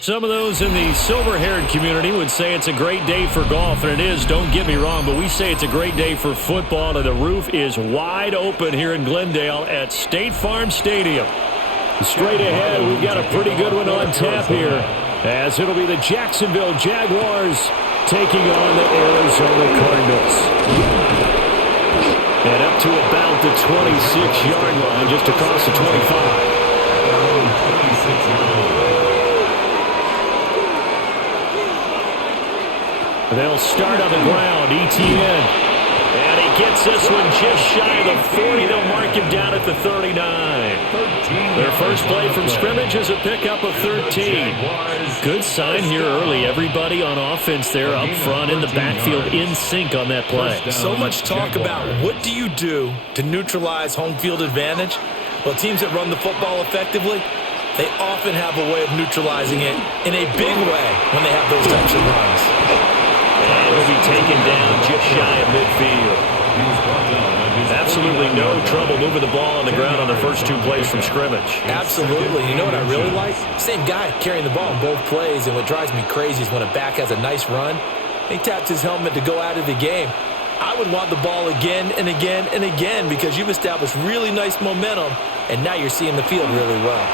Some of those in the silver-haired community would say it's a great day for golf, and it is, don't get me wrong, but we say it's a great day for football, and the roof is wide open here in Glendale at State Farm Stadium. Straight ahead, we've got a pretty good one on tap here, as it'll be the Jacksonville Jaguars taking on the Arizona Cardinals. And up to about the 26-yard line, just across the 25. They'll start on the ground. ETN. And he gets this one just shy of the 40. They'll mark him down at the 39. Their first play from scrimmage is a pickup of 13. Good sign here early. Everybody on offense there up front in the backfield in sync on that play. So much talk about what do you do to neutralize home field advantage? Well, teams that run the football effectively, they often have a way of neutralizing it in a big way when they have those types of runs. And he'll be taken down just shy of midfield. Absolutely no trouble moving the ball on the ground on the first two plays from scrimmage. Absolutely. You know what I really like? Same guy carrying the ball in both plays, and what drives me crazy is when a back has a nice run, he taps his helmet to go out of the game. I would want the ball again and again and again because you've established really nice momentum, and now you're seeing the field really well.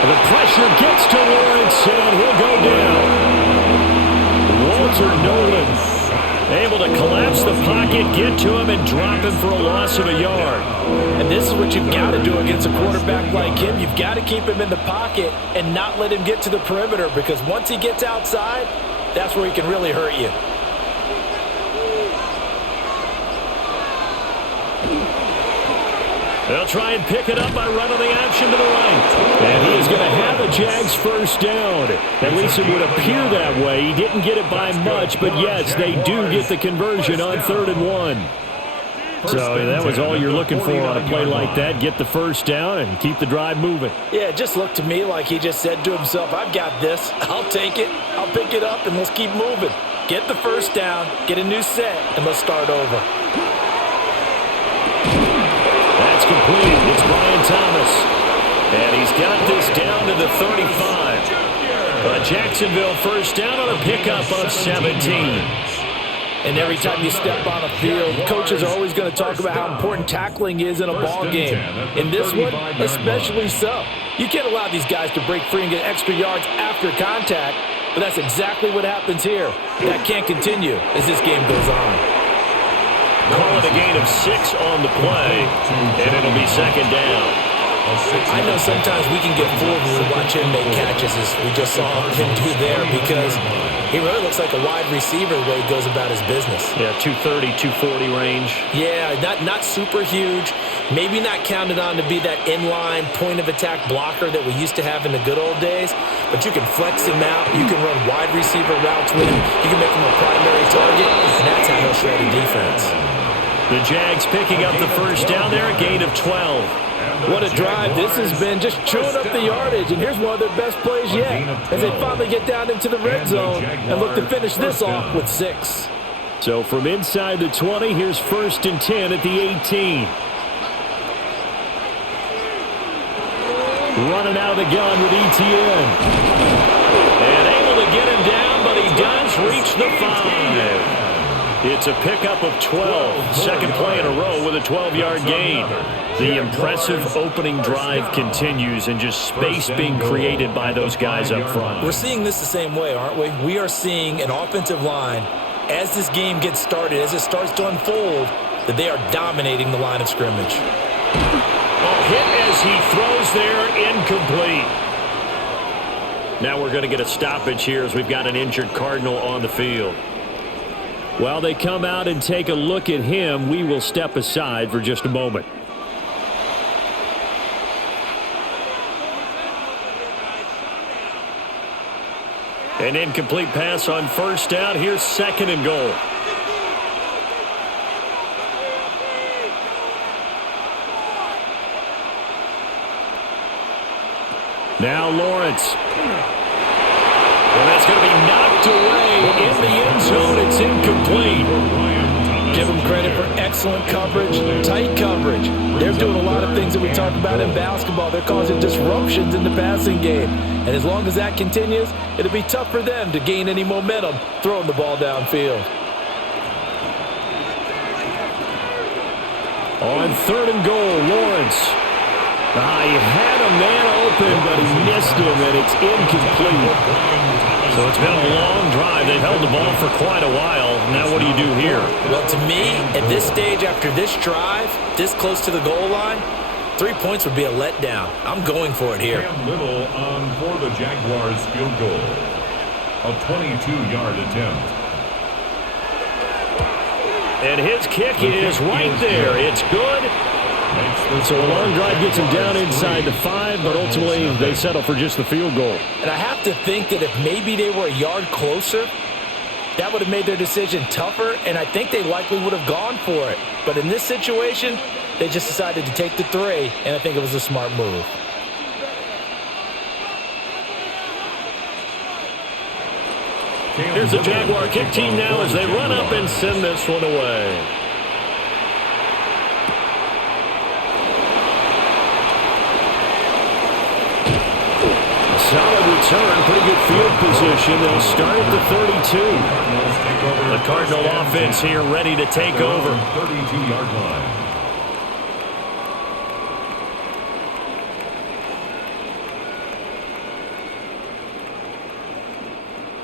The pressure gets to Lawrence, and he'll go down. Walter Nolan able to collapse the pocket, get to him, and drop him for a loss of a yard. And this is what you've got to do against a quarterback like him. You've got to keep him in the pocket and not let him get to the perimeter because once he gets outside, that's where he can really hurt you. They'll try and pick it up by running the option to the right. And he is going to have a Jags first down. At least it would appear that way. He didn't get it by much, but yes, they do get the conversion on 3rd and 1. So that was all you're looking for on a play like that. Get the first down and keep the drive moving. Yeah, it just looked to me like he just said to himself, I've got this. I'll take it. I'll pick it up, and let's keep moving. Get the first down, get a new set, and let's start over. That's complete. It's Brian Thomas. And he's got this down to the 35. A Jacksonville first down on a pickup of 17. And every time you step on a field, coaches are always going to talk about how important tackling is in a ball game. In this one, especially so. You can't allow these guys to break free and get extra yards after contact, but that's exactly what happens here. That can't continue as this game goes on. Call it a gain of 6 on the play, and it'll be second down. I know sometimes we can get fooled when we watch him make catches, as we just saw him do there, because he really looks like a wide receiver the way he goes about his business. Yeah, 230, 240 range. Yeah, not super huge. Maybe not counted on to be that inline point-of-attack blocker that we used to have in the good old days, but you can flex him out. You can run wide receiver routes with him. You can make him a primary target, and that's how he'll shred a defense. The Jags picking up the first down there, a gain of 12. What a drive this has been, just chewing up the yardage, and here's one of their best plays yet as they finally get down into the red zone and look to finish this off with 6. So from inside the 20, here's 1st and 10 at the 18. Running out of the gun with ETN. And able to get him down, but he does reach the 5. It's a pickup of 12. Second play in a row with a 12-yard gain. The impressive opening drive continues and just space being created by those guys up front. We're seeing this the same way, aren't we? We are seeing an offensive line, as this game gets started, as it starts to unfold, that they are dominating the line of scrimmage. Hit as he throws there, incomplete. Now we're going to get a stoppage here as we've got an injured Cardinal on the field. While they come out and take a look at him, we will step aside for just a moment. An incomplete pass on first down. Here's 2nd and goal. Now Lawrence. And that's going to be knocked away in the end zone. It's incomplete. give them credit for excellent coverage, tight coverage. They're doing a lot of things that we talk about in basketball. They're causing disruptions in the passing game. And as long as that continues, it'll be tough for them to gain any momentum throwing the ball downfield. On 3rd and goal, Lawrence. He had a man open, but he missed him, and it's incomplete. So it's been a long drive. They've held the ball for quite a while. Now what do you do here? Well, to me, at this stage after this drive, this close to the goal line, 3 points would be a letdown. I'm going for it here. Cam Little on for the Jaguars field goal. A 22-yard attempt. And his kick is right there. It's good. So a long drive gets him down inside the 5, but ultimately they settle for just the field goal. And I have to think that if maybe they were a yard closer, that would have made their decision tougher, and I think they likely would have gone for it. But in this situation, they just decided to take the 3, and I think it was a smart move. Here's the Jaguar kick team now as they run up and send this one away. Solid return, pretty good field position. They'll start at the 32. The Cardinal offense here ready to take over. 32-yard line.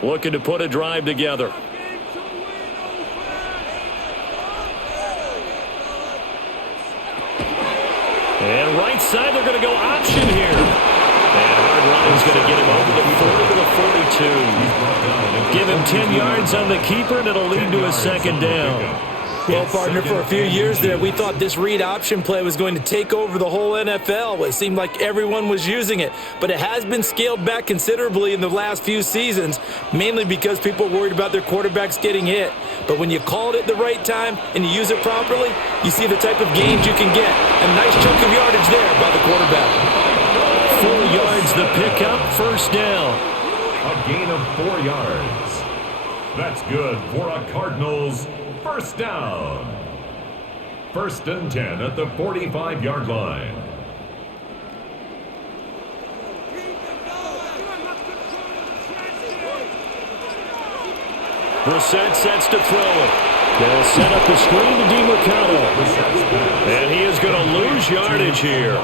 Looking to put a drive together. And right side, they're going to go option here. And hard running is going to get him over the 40 to the 42. Give him 10 yards on the keeper, and it'll lead to a second down. Well, partner, for a few years there, we thought this read option play was going to take over the whole NFL. It seemed like everyone was using it, but it has been scaled back considerably in the last few seasons, mainly because people are worried about their quarterbacks getting hit. But when you call it at the right time and you use it properly, you see the type of gains you can get. A nice chunk of yardage there by the quarterback. 4 yards the pickup, first down. A gain of 4 yards. That's good for a Cardinals first down. 1st and 10 at the 45-yard line. Brissett sets to throw it. They'll set up the screen to DeMarcado. And he is going to lose yardage here.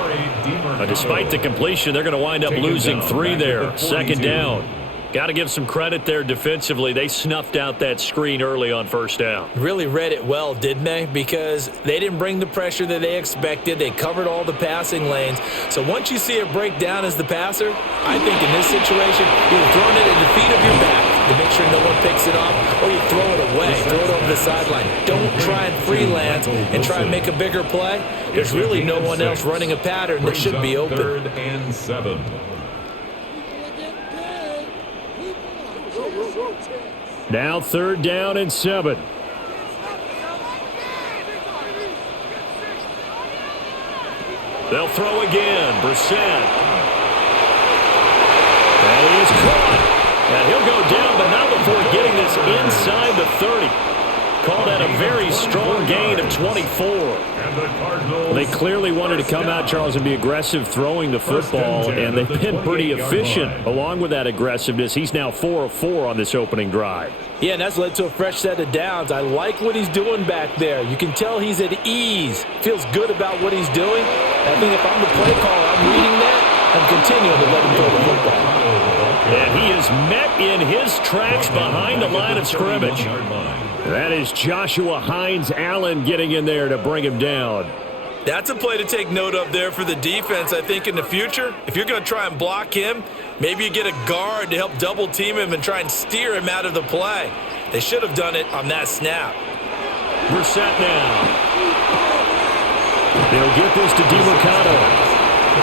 Despite the completion, they're going to wind up losing 3 there. Second down. Got to give some credit there defensively. They snuffed out that screen early on first down. Really read it well, didn't they? Because they didn't bring the pressure that they expected. They covered all the passing lanes. So once you see it break down as the passer, I think in this situation, you're throwing it at the feet of your back to make sure no one picks it off, or you throw it away, throw it over the sideline. Don't try and freelance and try and make a bigger play. There's really no one else running a pattern that should be open. 3rd and 7. Now 3rd down and 7. They'll throw again. Brissett. And he is caught. And he'll go down, but not before getting this inside the 30. Called out a very strong gain of 24. They clearly wanted to come out, Charles, and be aggressive throwing the football, and they've been pretty efficient along with that aggressiveness. He's now 4 of 4 on this opening drive. Yeah, and that's led to a fresh set of downs. I like what he's doing back there. You can tell he's at ease. Feels good about what he's doing. I think if I'm the play caller, I'm reading that and continuing to let him throw the football. And he is met in his tracks behind the line of scrimmage. That is Joshua Hines-Allen getting in there to bring him down. That's a play to take note of there for the defense, I think, in the future. If you're going to try and block him, maybe you get a guard to help double-team him and try and steer him out of the play. They should have done it on that snap. Brissett now. They'll get this to DeMarcado.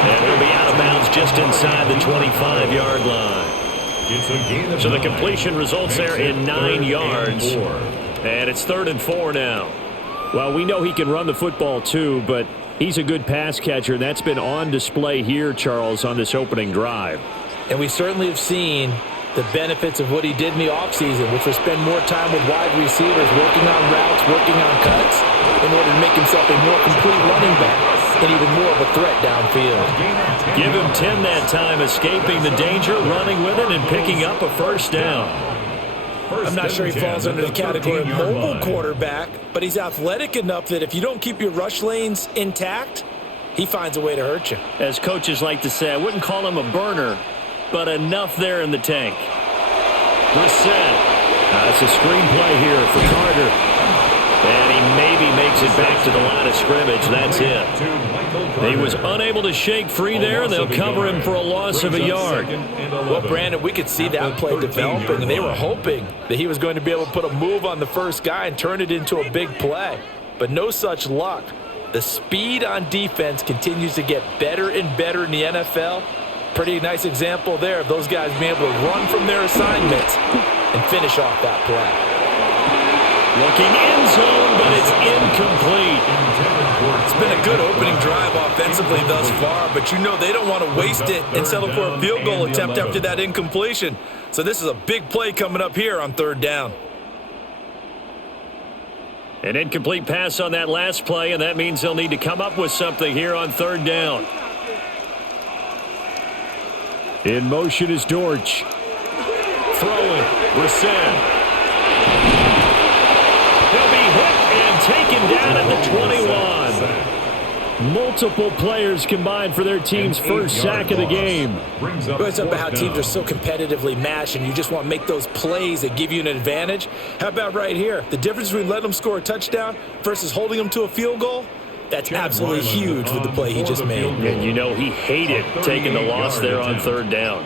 And they'll be out of bounds just inside the 25-yard line. So the completion results there in 9 yards. And it's 3rd and 4 now. Well, we know he can run the football too, but he's a good pass catcher. And that's been on display here, Charles, on this opening drive. And we certainly have seen the benefits of what he did in the offseason, which was spend more time with wide receivers, working on routes, working on cuts, in order to make himself a more complete running back and even more of a threat downfield. Give him 10 that time, escaping the danger, running with it, and picking up a first down. I'm not sure he falls under the category of mobile quarterback, but he's athletic enough that if you don't keep your rush lanes intact, he finds a way to hurt you. As coaches like to say, I wouldn't call him a burner, but enough there in the tank. Brissett. It's a screenplay here for Carter. And he maybe makes it back to the line of scrimmage. That's it. He was unable to shake free there, and they'll cover him for a loss of a yard. Well, Brandon, we could see that play developing, and they were hoping that he was going to be able to put a move on the first guy and turn it into a big play. But no such luck. The speed on defense continues to get better and better in the NFL. Pretty nice example there of those guys being able to run from their assignments and finish off that play. Looking end zone, but it's incomplete. It's been a good opening drive offensively thus far, but you know they don't want to waste it and settle for a field goal attempt after that incompletion. So this is a big play coming up here on third down. An incomplete pass on that last play, and that means they'll need to come up with something here on third down. In motion is Dortch. Throwing. Brissett. He'll be hit and taken down at the 21. Multiple players combined for their team's first sack of the game. It's up about how teams are so competitively matched, and you just want to make those plays that give you an advantage. How about right here? The difference between letting them score a touchdown versus holding them to a field goal? That's absolutely huge with the play he just made. And you know he hated taking the loss there on third down.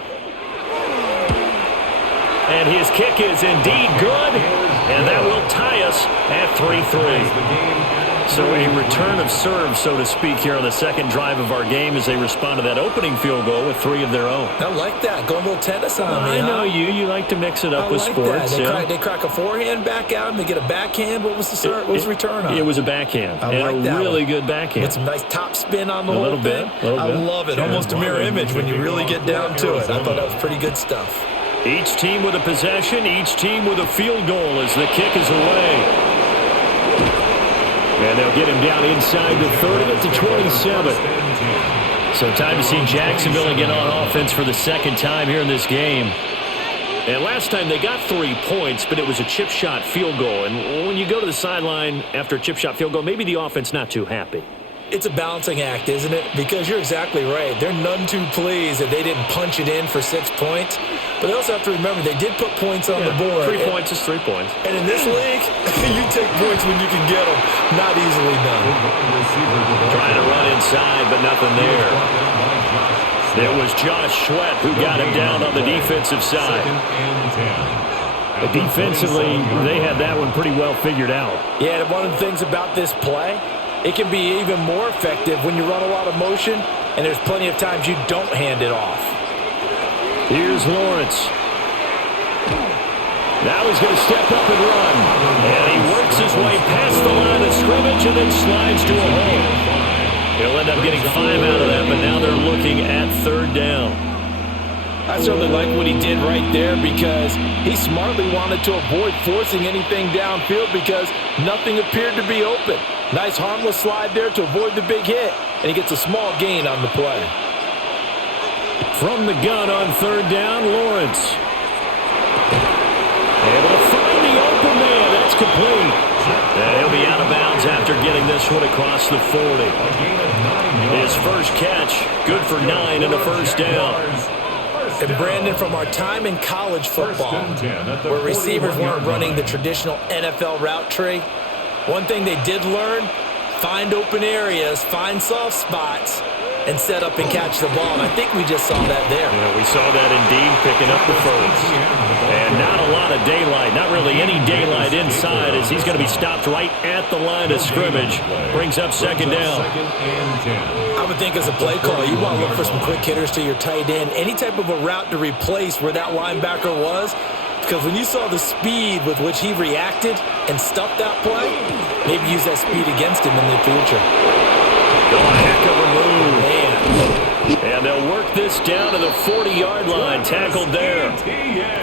And his kick is indeed good, and that will tie us at 3-3. So a return of serve, so to speak, here on the second drive of our game as they respond to that opening field goal with 3 of their own. I like that. Going a little tennis on me. I know you like to mix it up with sports. They crack a forehand back out, and they get a backhand. What was the return on? It was a backhand. I like that really one. Good backhand. With some nice top spin on the whole little thing. bit. I love it. Almost a mirror image when you really get down to it. I thought that was pretty good stuff. Each team with a possession, each team with a field goal as the kick is away. And they'll get him down inside the 30 at the 27. So time to see Jacksonville again on offense for the second time here in this game. And last time they got 3 points, but it was a chip shot field goal. And when you go to the sideline after a chip shot field goal, maybe the offense not too happy. It's a balancing act, isn't it? Because you're exactly right. They're none too pleased that they didn't punch it in for 6 points. But they also have to remember they did put points on the board. 3 points is 3 points. And in this league, you take points when you can get them. Not easily done. Trying to run inside, but nothing there. It was Josh Sweat who got him down on the defensive side. But defensively, they had that one pretty well figured out. Yeah, and one of the things about this play, it can be even more effective when you run a lot of motion, and there's plenty of times you don't hand it off. Here's Lawrence. Now he's going to step up and run. And he works his way past the line of scrimmage and then slides to a hole. He'll end up getting 5 out of that, but now they're looking at third down. I certainly like what he did right there because he smartly wanted to avoid forcing anything downfield because nothing appeared to be open. Nice harmless slide there to avoid the big hit, and he gets a small gain on the play. From the gun on third down, Lawrence. Able to find the open man. That's complete. And he'll be out of bounds after getting this one across the 40. His first catch, good for 9 and a first down. And Brandon, from our time in college football, where receivers weren't running the traditional NFL route tree, one thing they did learn, find open areas, find soft spots, and set up and catch the ball. And I think we just saw that there. Yeah, we saw that indeed, picking up the first. And not a lot of daylight, not really any daylight inside as he's going to be stopped right at the line of scrimmage. Brings up second down. I would think as a play call, you want to look for some quick hitters to your tight end. Any type of a route to replace where that linebacker was. Because when you saw the speed with which he reacted and stuffed that play, maybe use that speed against him in the future. Oh, a heck of a move. Man. And they'll work this this down to the 40-yard line. Tackled there.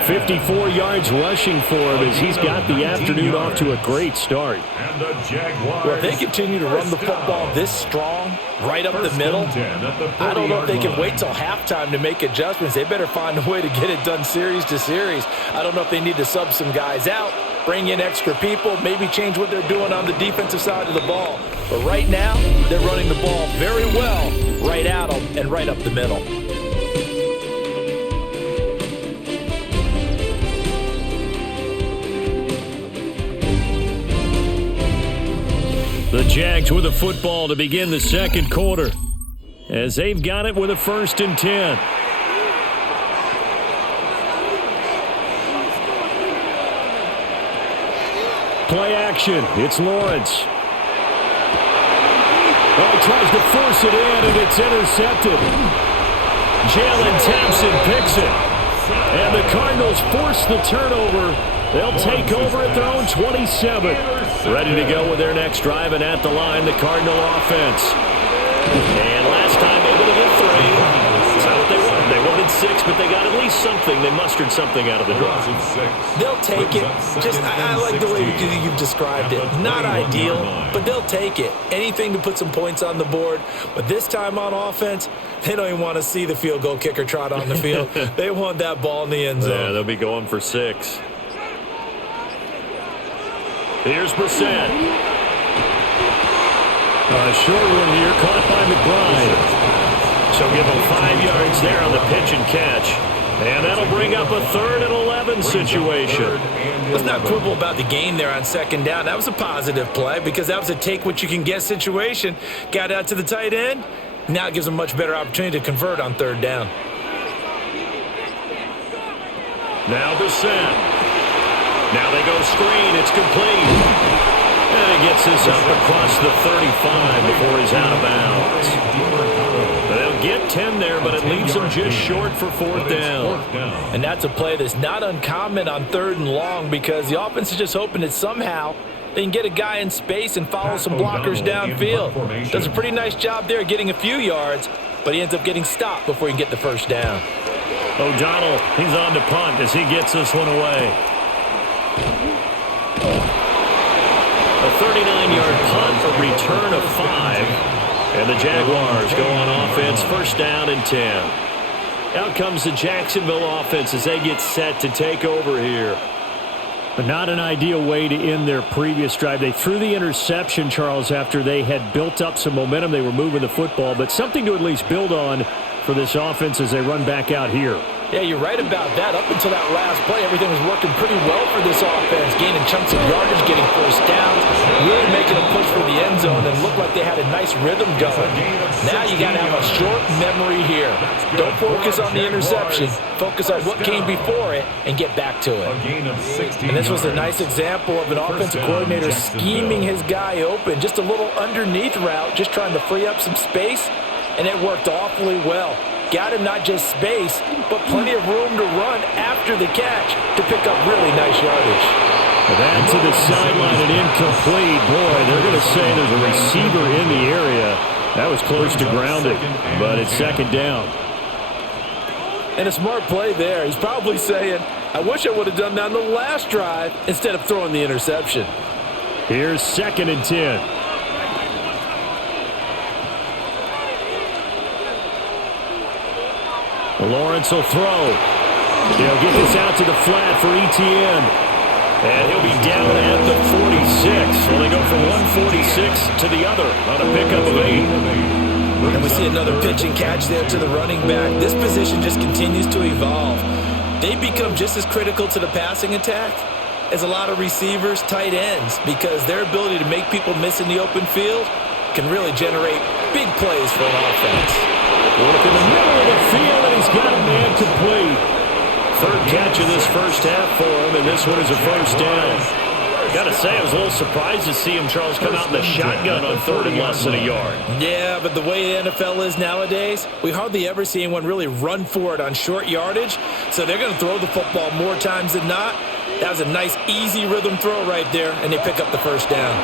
54 yards rushing for him as he's got the afternoon off to a great start. Well, if they continue to run the football this strong, right up the middle, I don't know if they can wait till halftime to make adjustments. They better find a way to get it done series to series. I don't know if they need to sub some guys out, bring in extra people, maybe change what they're doing on the defensive side of the ball. But right now, they're running the ball very well right at them and right up the middle. The Jags with the football to begin the second quarter as they've got it with a 1st and 10. Play action. It's Lawrence. Oh, he tries to force it in, and it's intercepted. Jalen Thompson picks it. And the Cardinals force the turnover. They'll take over at their own 27. Ready to go with their next drive, and at the line, the Cardinal offense. And last time able to get 3. That's not what they wanted. They wanted 6, but they got at least something. They mustered something out of the drive. They'll take it. I like the way you've described it. Not ideal, but they'll take it. Anything to put some points on the board. But this time on offense, they don't even want to see the field goal kicker trot on the field. They want that ball in the end zone. Yeah, they'll be going for 6. Here's Brissett. A short one here, caught by McBride. So give him 5 yards there on the pitch and catch. And that'll bring up a 3rd and 11 situation. Let's not quibble about the game there on 2nd down. That was a positive play because that was a take-what-you-can-get situation. Got out to the tight end. Now it gives them a much better opportunity to convert on 3rd down. Now Brissett. Now they go screen. It's complete. And he gets this up across the 35 before he's out of bounds. They'll get 10 there, but it leaves them just short for 4th down. And that's a play that's not uncommon on 3rd and long because the offense is just hoping that somehow they can get a guy in space and follow some blockers downfield. Does a pretty nice job there getting a few yards, but he ends up getting stopped before he can get the 1st down. O'Donnell, he's on to punt as he gets this one away. A 39-yard punt, a return of 5. And the Jaguars go on offense, 1st down and 10. Out comes the Jacksonville offense as they get set to take over here. But not an ideal way to end their previous drive. They threw the interception, Charles, after they had built up some momentum. They were moving the football, but something to at least build on for this offense as they run back out here. Yeah, you're right about that. Up until that last play, everything was working pretty well for this offense, gaining chunks of yardage, getting 1st downs, really making a push for the end zone, and looked like they had a nice rhythm going. Now you got to have a short memory here. Don't focus on the interception. Focus on what came before it and get back to it. And this was a nice example of an offensive coordinator scheming his guy open, just a little underneath route, just trying to free up some space, and it worked awfully well. Got him not just space, but plenty of room to run after the catch to pick up really nice yardage. That to the sideline and incomplete. Boy, they're going to say there's a receiver in the area. That was close to grounding, but it's 2nd down. And a smart play there. He's probably saying, I wish I would have done that on the last drive instead of throwing the interception. Here's 2nd and 10. Lawrence will throw. He'll get this out to the flat for Etienne. And he'll be down at the 46. Well, they go from 146 to the other on a pickup of 8. And we see another pitch and catch there to the running back. This position just continues to evolve. They become just as critical to the passing attack as a lot of receivers, tight ends, because their ability to make people miss in the open field can really generate big plays for an offense. Work in the middle of the field, and he's got a man complete. 3rd catch of this 1st half for him, and this one is a 1st down. Got to say, I was a little surprised to see him, Charles, come out in the shotgun on 3rd and less than a yard. Yeah, but the way the NFL is nowadays, we hardly ever see anyone really run for it on short yardage, so they're going to throw the football more times than not. That was a nice, easy rhythm throw right there, and they pick up the 1st down.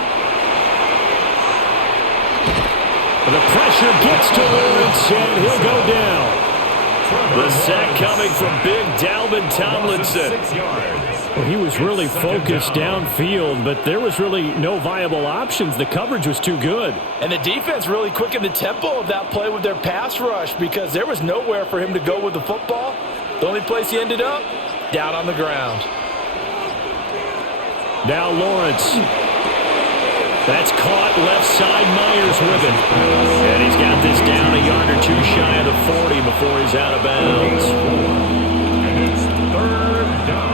The pressure gets to Lawrence, and he'll go down. The sack coming from big Dalvin Tomlinson. Well, he was really focused downfield, but there was really no viable options. The coverage was too good. And the defense really quickened the tempo of that play with their pass rush because there was nowhere for him to go with the football. The only place he ended up, down on the ground. Now Lawrence. That's caught left side. Myers with it. And he's got this down a yard or two shy of the 40 before he's out of bounds. And it's third down.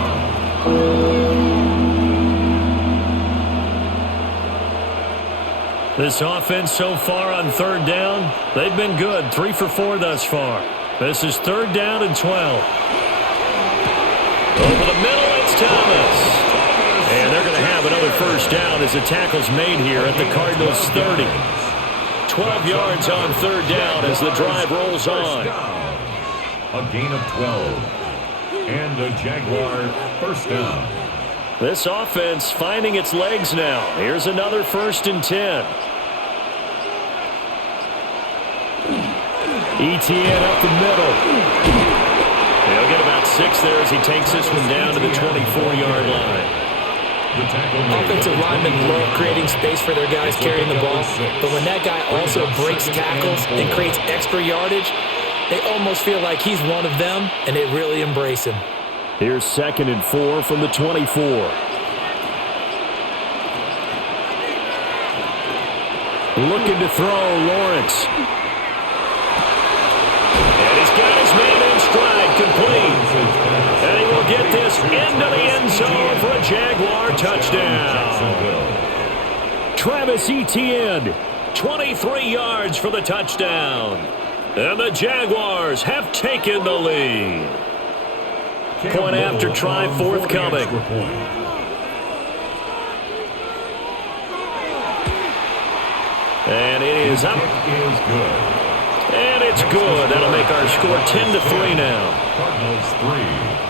This offense so far on third down, they've been good. 3 for 4 thus far. This is third down and 12. Over the middle, it's Thomas. And they're going to have another first down as the tackle's made here at the Cardinals' 30. 12 yards on third down as the drive rolls on. A gain of 12. And a Jaguar first down. This offense finding its legs now. Here's another 1st and 10. Etienne up the middle. He'll get about 6 there as he takes this one down to the 24-yard line. Offensive linemen love creating space for their guys carrying the ball, but when that guy also breaks tackles and creates extra yardage, they almost feel like he's one of them, and they really embrace him. Here's 2nd and 4 from the 24. Looking to throw, Lawrence. And he's got his man in stride, complete. And he will get this into the end zone for a Jaguar touchdown. Travis Etienne, 23 yards for the touchdown. And the Jaguars have taken the lead. Point after try forthcoming. And it is up. And it's good. That'll make our score 10-3 now. Cardinals 3.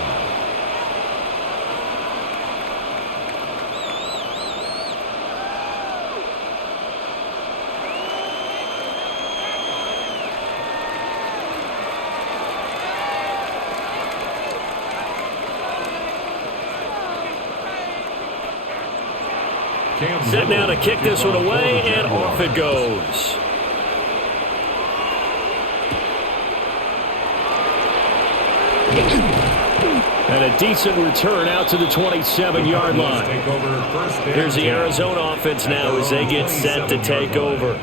Set now to kick this one away, and off it goes. And a decent return out to the 27-yard line. Here's the Arizona offense now as they get set to take over.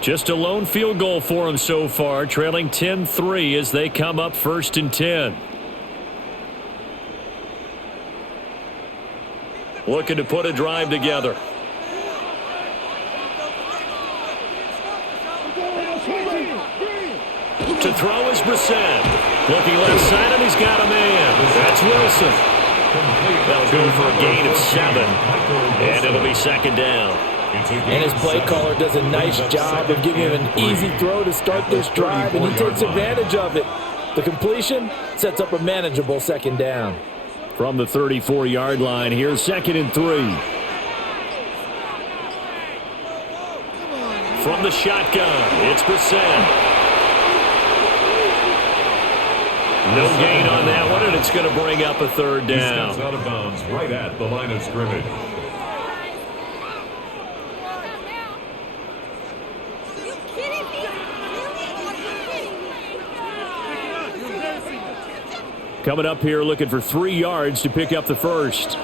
Just a lone field goal for them so far, trailing 10-3 as they come up 1st and 10. Looking to put a drive together. To throw is Brissett. Looking left side, and he's got a man. That's Wilson. That'll go for a gain of 7. And it'll be 2nd down. And his play caller does a nice job of giving him an easy throw to start this drive, and he takes advantage of it. The completion sets up a manageable 2nd down. From the 34-yard line, here's 2nd and 3. From the shotgun, it's Brissett. No gain on that one, and it's going to bring up a 3rd down. He steps out of bounds right at the line of scrimmage. Coming up here looking for 3 yards to pick up the 1st.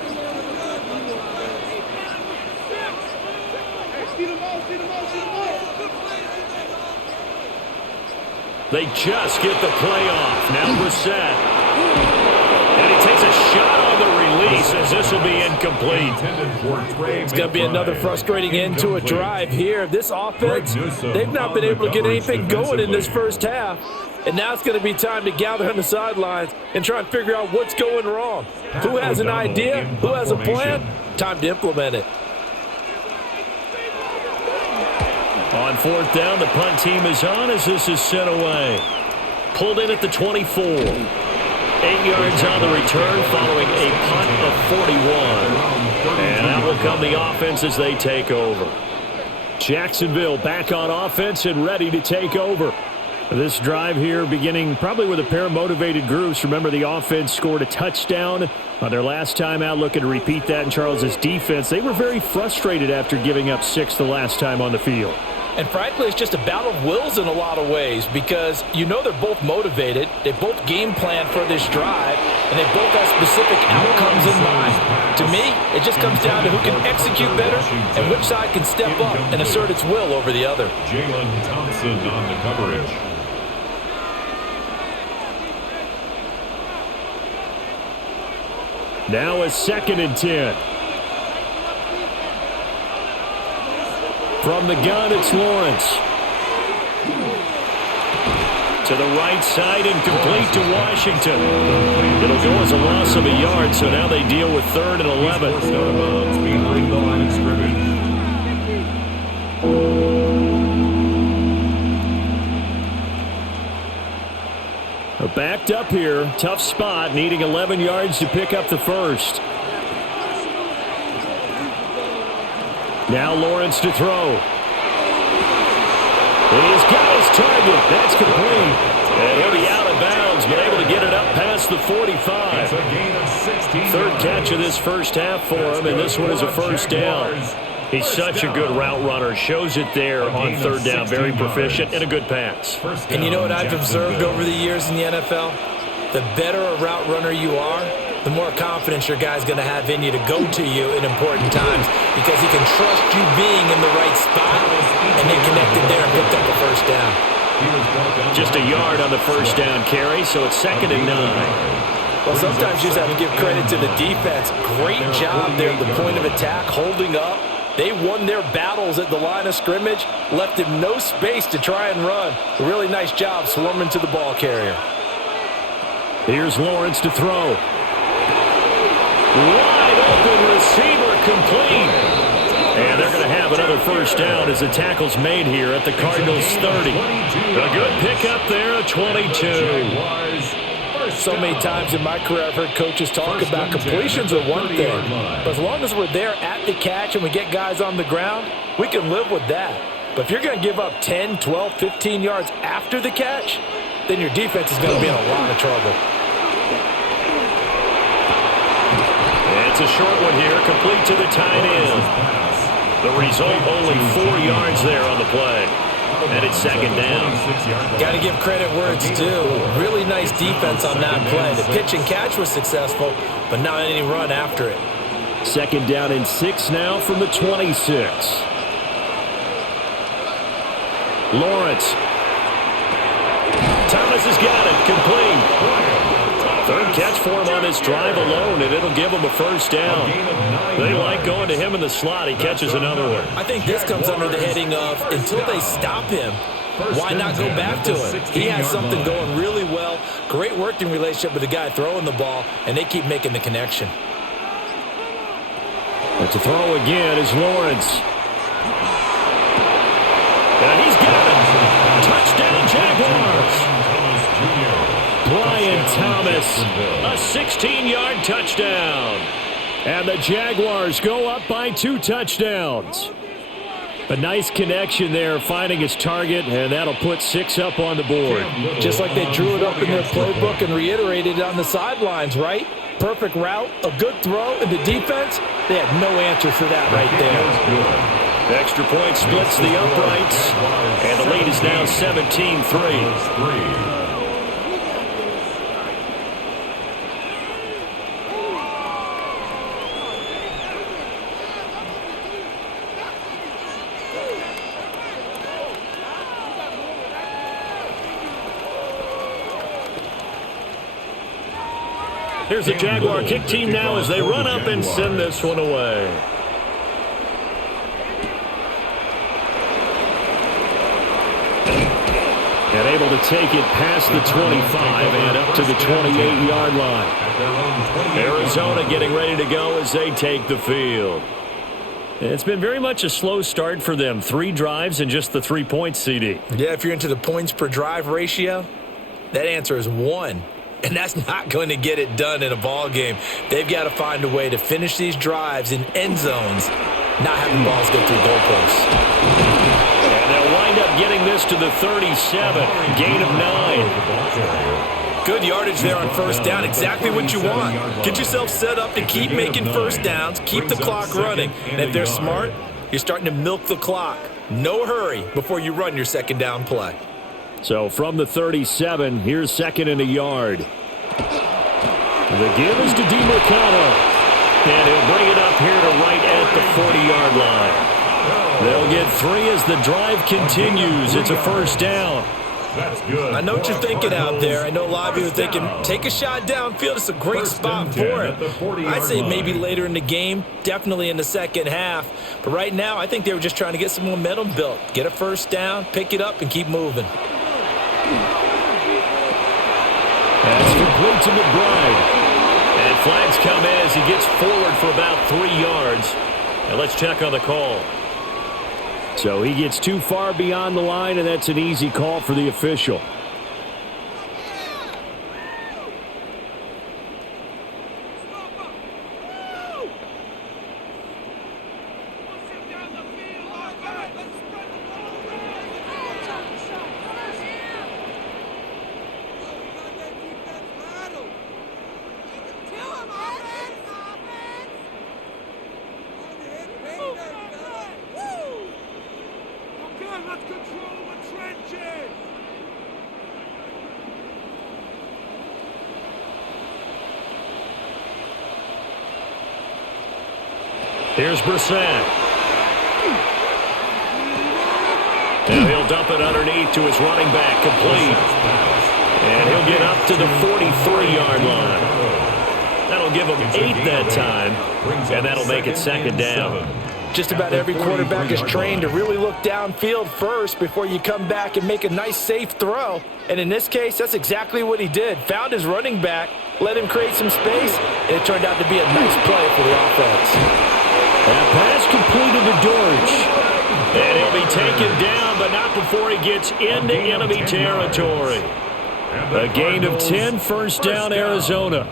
They just get the play off. Now Brissett. And he takes a shot on the release as this will be incomplete. It's going to be another frustrating end to a drive here. This offense, they've not been able to get anything going in this first half. And now it's going to be time to gather on the sidelines and try and figure out what's going wrong. Who has an idea? Who has a plan? Time to implement it. On 4th down, the punt team is on as this is sent away. Pulled in at the 24. 8 yards on the return following a punt of 41. And that will come the offense as they take over. Jacksonville back on offense and ready to take over. This drive here beginning probably with a pair of motivated groups. Remember, the offense scored a touchdown on their last time out, looking to repeat that in Charles' defense. They were very frustrated after giving up 6 the last time on the field. And frankly, it's just a battle of wills in a lot of ways because you know they're both motivated, they both game plan for this drive, and they both have specific outcomes in mind. To me, it just comes down to who can execute better and which side can step up and assert its will over the other. Jalen Thompson on the coverage. Now a 2nd and 10. From the gun, it's Lawrence. To the right side and complete to Washington. It'll go as a loss of a yard, so now they deal with 3rd and 11. Behind the line of scrimmage. Backed up here, tough spot, needing 11 yards to pick up the first. Now Lawrence to throw. He's got his target. That's complete. And he'll be out of bounds, but able to get it up past the 45. It's a gain of 16 Third yards. catch of this first half for him, and this one is a first down. He's such a good route runner. Shows it there on 3rd down. Very proficient and a good pass. And you know what I've observed over the years in the NFL? The better a route runner you are, the more confidence your guy's going to have in you to go to you in important times because he can trust you being in the right spot, and they connected there and picked up the first down. Just a yard on the first down carry, so it's 2nd and 9. Well, sometimes you just have to give credit to the defense. Great job there at the point of attack, holding up. They won their battles at the line of scrimmage, left him no space to try and run. A really nice job swarming to the ball carrier. Here's Lawrence to throw. Wide open receiver complete. And they're going to have another first down as the tackle's made here at the Cardinals 30. A good pickup there, a 22. So many times in my career I've heard coaches talk about completions are one thing, but as long as we're there at the catch and we get guys on the ground, we can live with that. But if you're going to give up 10, 12, 15 yards after the catch, then your defense is going to be in a lot of trouble. It's a short one here, complete to the tight end. The result, only 4 yards there on the play. And it's 2nd down. Got to give credit where it's due. Really nice defense on that play. The pitch and catch was successful, but not any run after it. 2nd down and 6 now from the 26. Lawrence. Thomas has got it, complete. 3rd catch for him on this drive alone, and it'll give him a first down. They like going to him in the slot. He catches another one. I think this comes under the heading of until they stop him, why not go back to him? He has something going really well. Great working relationship with the guy throwing the ball, and they keep making the connection. But to throw again is Lawrence. And he's got it. Touchdown, Jaguars. Brian Thomas, a 16-yard touchdown. And the Jaguars go up by 2 touchdowns. A nice connection there, finding his target, and that'll put 6 up on the board. Just like they drew it up in their playbook and reiterated it on the sidelines, right? Perfect route, a good throw, and the defense, they had no answer for that right there. Extra point splits the uprights, and the lead is now 17-3. Here's the Jaguar kick team now as they run up and send this one away. And able to take it past the 25 and up to the 28-yard line. Arizona getting ready to go as they take the field. It's been very much a slow start for them. 3 drives and just the 3 points, CD. Yeah, if you're into the points per drive ratio, that answer is 1. And that's not going to get it done in a ball game. They've got to find a way to finish these drives in end zones, not having balls go through goalposts. And they'll wind up getting this to the 37. Gain of 9. Good yardage there on first down. Exactly what you want. Get yourself set up to keep making first downs, keep the clock running. And if they're smart, you're starting to milk the clock. No hurry before you run your second down play. So from the 37, here's second and a yard. The give is to DeMarcano. And he'll bring it up here to right at the 40-yard line. They'll get 3 as the drive continues. It's a first down. That's good. I know what you're thinking out there. I know a lot of you are thinking, take a shot downfield. It's a great spot for it. I'd say maybe later in the game, definitely in the second half. But right now, I think they were just trying to get some momentum built. Get a first down, pick it up, and keep moving. That's complete to McBride. And flags come in as he gets forward for about 3 yards. And let's check on the call. So he gets too far beyond the line, and that's an easy call for the official. Here's Brissett. Now he'll dump it underneath to his running back, complete. And he'll get up to the 43-yard line. That'll give him 8 that time, and that'll make it second down. Just about every quarterback is trained to really look downfield first before you come back and make a nice, safe throw. And in this case, that's exactly what he did. Found his running back, let him create some space, and it turned out to be a nice play for the offense. That pass completed to Dortch. And he'll be taken down, but not before he gets into enemy territory. A gain of 10, first down, Arizona.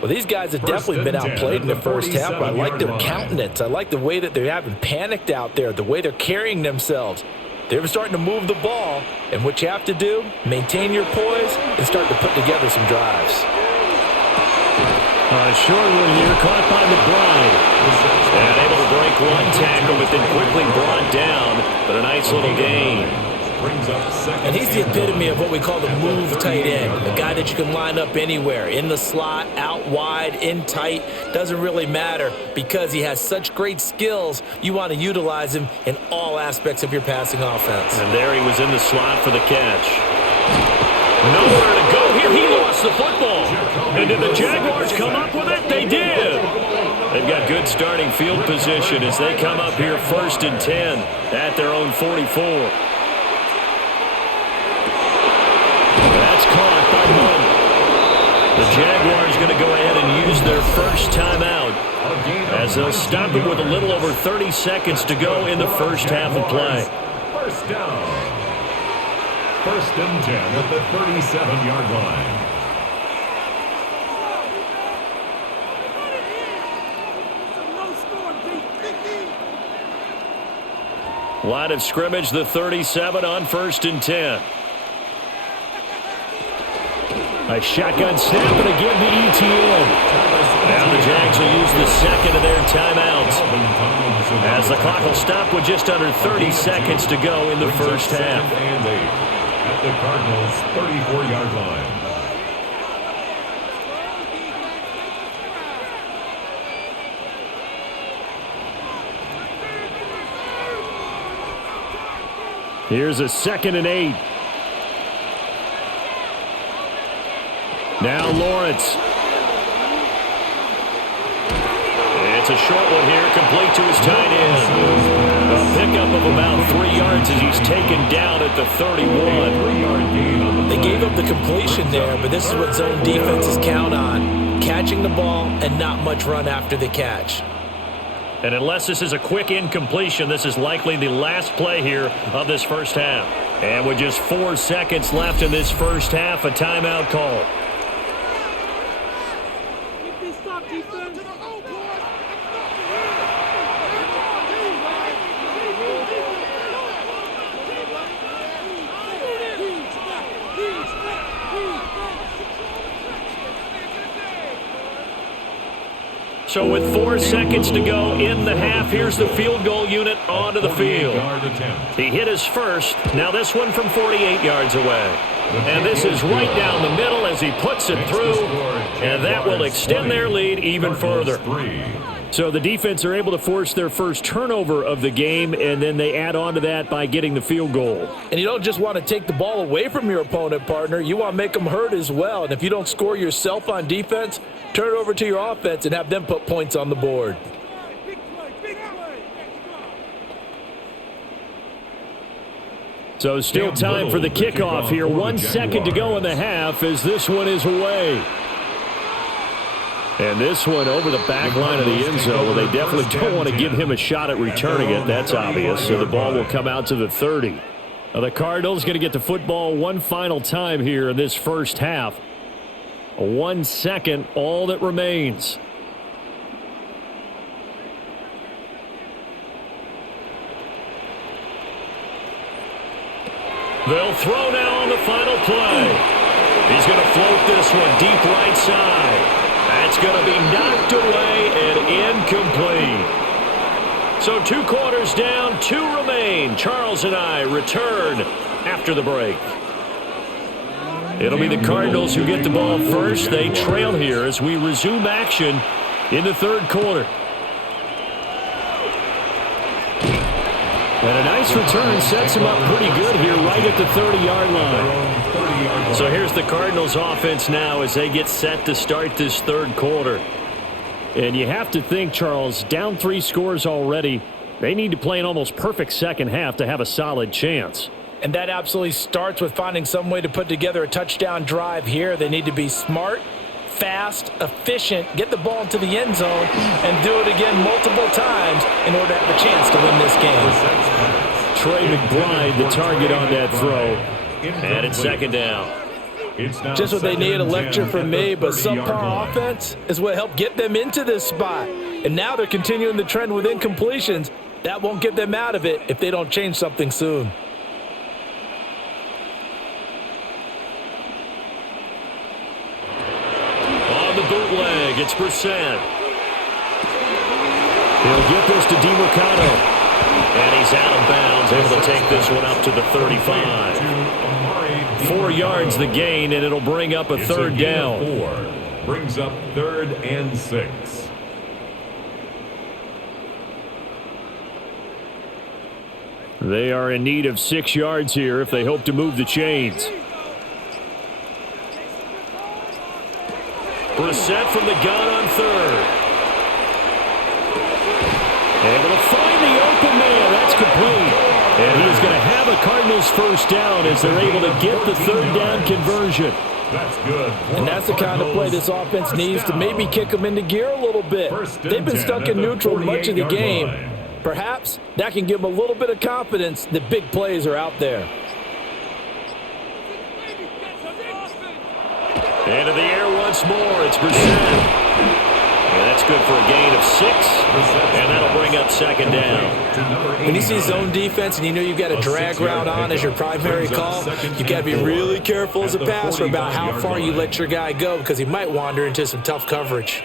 Well, these guys have definitely been outplayed in the first half, but I like their countenance. I like the way that they haven't panicked out there, the way they're carrying themselves. They're starting to move the ball, and what you have to do, maintain your poise and start to put together some drives. Short one here, caught by McBride. And able to break one tackle, but then quickly brought down. But a nice little gain. And he's the epitome of what we call the move tight end. A guy that you can line up anywhere. In the slot, out wide, in tight. Doesn't really matter because he has such great skills. You want to utilize him in all aspects of your passing offense. And there he was in the slot for the catch. Nowhere to go here. He lost the football. And did the Jaguars come up with it? They did. They've got good starting field position as they come up here first and 10 at their own 44. That's caught by Munn. The Jaguars going to go ahead and use their first timeout as they'll stop it with a little over 30 seconds to go in the first half of play. First down. First and 10 at the 37-yard line. Line of scrimmage, the 37 on first and 10. A shotgun snap and again to ETN. Now the Jags will use the second of their timeouts as the clock will stop with just under 30 seconds to go in the first half. At the Cardinals' 34-yard line. Here's a second and 8. Now Lawrence. It's a short one here, complete to his tight end. A pickup of about 3 yards as he's taken down at the 31. They gave up the completion there, but this is what zone defenses count on. Catching the ball and not much run after the catch. And unless this is a quick incompletion, this is likely the last play here of this first half. And with just 4 seconds left in this first half, a timeout call. So with 4 seconds to go in the half, here's the field goal unit onto the field. He hit his first. Now this one from 48 yards away. And this is right down the middle as he puts it through. And that will extend their lead even further. So the defense are able to force their first turnover of the game, and then they add on to that by getting the field goal. And you don't just want to take the ball away from your opponent, partner. You want to make them hurt as well. And if you don't score yourself on defense, turn it over to your offense and have them put points on the board. So still time for the kickoff here. 1 second to go in the half as this one is away. And this one over the back line of the end zone. Well, they definitely don't want to give him a shot at returning it. That's obvious. So the ball will come out to the 30. Now the Cardinals going to get the football one final time here in this first half. 1 second, all that remains. They'll throw now on the final play. He's going to float this one deep right side. That's going to be knocked away and incomplete. So 2 quarters down, 2 remain. Charles and I return after the break. It'll be the Cardinals who get the ball first. They trail here as we resume action in the third quarter. And a nice return sets him up pretty good here right at the 30-yard line. So here's the Cardinals offense now as they get set to start this third quarter. And you have to think, Charles, down 3 scores already. They need to play an almost perfect second half to have a solid chance. And that absolutely starts with finding some way to put together a touchdown drive here. They need to be smart, fast, efficient, get the ball into the end zone, and do it again multiple times in order to have a chance to win this game. Trey McBride, the target on that throw. And it's second down. Just what they need, a lecture from me, but subpar offense is what helped get them into this spot. And now they're continuing the trend with incompletions. That won't get them out of it if they don't change something soon. On the bootleg, it's Brissett. He'll get this to DeMarcado. And he's out of bounds, able to take this one up to the 35. 4 yards the gain, and it'll bring up a third down. 4. Brings up 3rd and 6. They are in need of 6 yards here if they hope to move the chains. Brissett from the gun on 3rd. Able to find the open man. That's complete. And he is going to have a Cardinals first down as they're able to get the 3rd down conversion. That's good. And that's the kind of play this offense needs to maybe kick them into gear a little bit. They've been stuck in neutral much of the game. Perhaps that can give them a little bit of confidence that big plays are out there. Into the air once more. It's Brissett. And that's good for a gain of 6. And that'll bring up second down. When you see zone defense and you know you've got a drag route on as your primary call, you've got to be really careful as a passer about how far you let your guy go because he might wander into some tough coverage.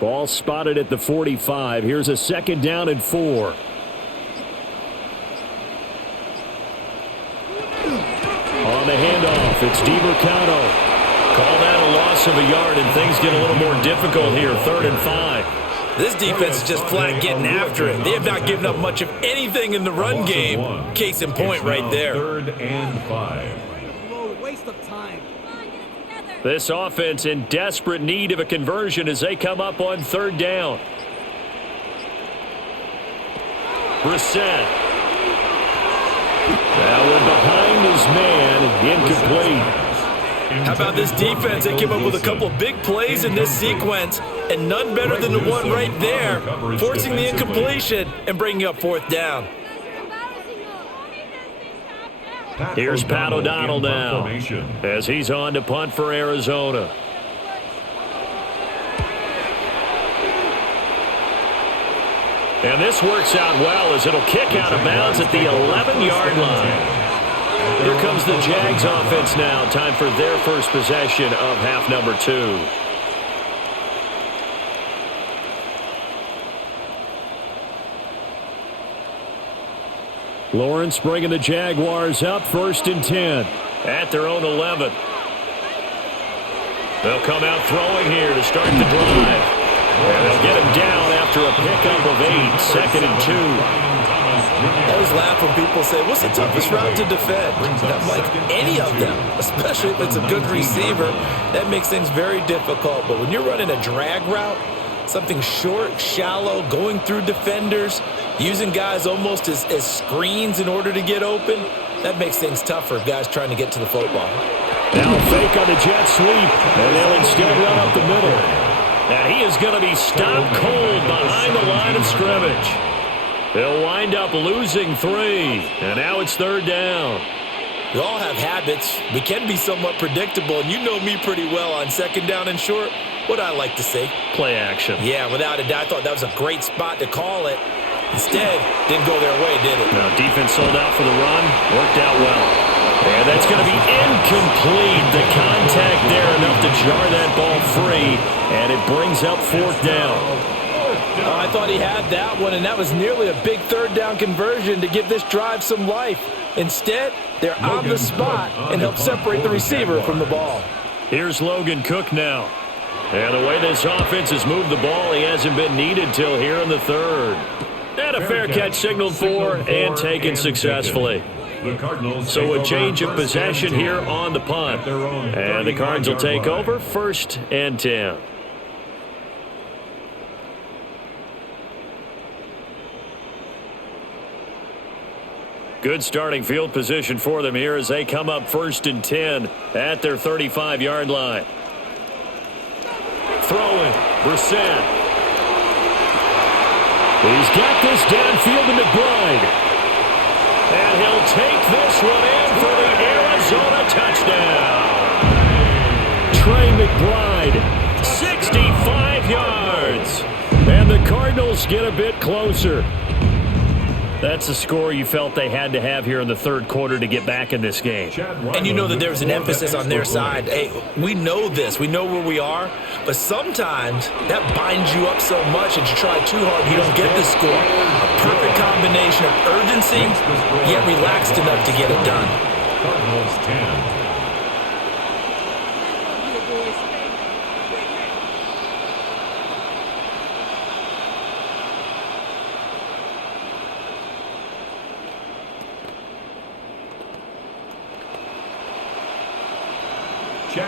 Ball spotted at the 45. Here's a second down and 4. On the handoff, it's DeMarcado. Call that a loss of a yard, and things get a little more difficult here. 3rd and 5. This defense is just flat getting after it. They have not given up much of anything in the run game. Case in point right there. 3rd and 5. Waste of time. This offense in desperate need of a conversion as they come up on 3rd down. Brissett. That one behind his man, incomplete. How about this defense? They came up with a couple of big plays in this sequence, and none better than the one right there, forcing the incompletion and bringing up 4th down. Here's Pat O'Donnell now as he's on to punt for Arizona. And this works out well as it'll kick out of bounds at the 11-yard line. Here comes the Jags offense now. Time for their first possession of half number 2. Lawrence bringing the Jaguars up 1st and 10. At their own 11. They'll come out throwing here to start the drive. And they'll get him down after a pickup of 8. 2nd and 2. I always laugh when people say, what's the toughest route to defend? And I'm like, any of them, especially if it's a good receiver. That makes things very difficult. But when you're running a drag route, something short, shallow, going through defenders, using guys almost as screens in order to get open, that makes things tougher for guys trying to get to the football. Now fake on the jet sweep, and they'll instead run up the middle. And he is going to be stopped cold behind the line of scrimmage. They'll wind up losing 3, and now it's 3rd down. We all have habits. We can be somewhat predictable, and you know me pretty well on 2nd down and short. What I like to say? Play action. Yeah, without a doubt, I thought that was a great spot to call it. Instead, didn't go their way, did it? Now, defense sold out for the run. Worked out well. And that's going to be incomplete. The contact there enough to jar that ball free, and it brings up 4th down. Oh, I thought he had that one, and that was nearly a big 3rd down conversion to give this drive some life. Instead, they're on the spot and help separate the receiver from the ball. Here's Logan Cook now. And the way this offense has moved the ball, he hasn't been needed till here in the 3rd. And a fair catch signaled for and taken successfully. So a change of possession here on the punt. And the Cards will take over 1st and 10. Good starting field position for them here as they come up 1st and 10 at their 35-yard line. Throwing, Brissett. He's got this downfield to McBride. And he'll take this one in for the Arizona touchdown. Trey McBride, 65 yards. And the Cardinals get a bit closer. That's the score you felt they had to have here in the 3rd quarter to get back in this game. And you know that there's an emphasis on their side. Hey, we know this. We know where we are. But sometimes that binds you up so much that you try too hard, you don't get the score. A perfect combination of urgency, yet relaxed enough to get it done. Cardinals 10.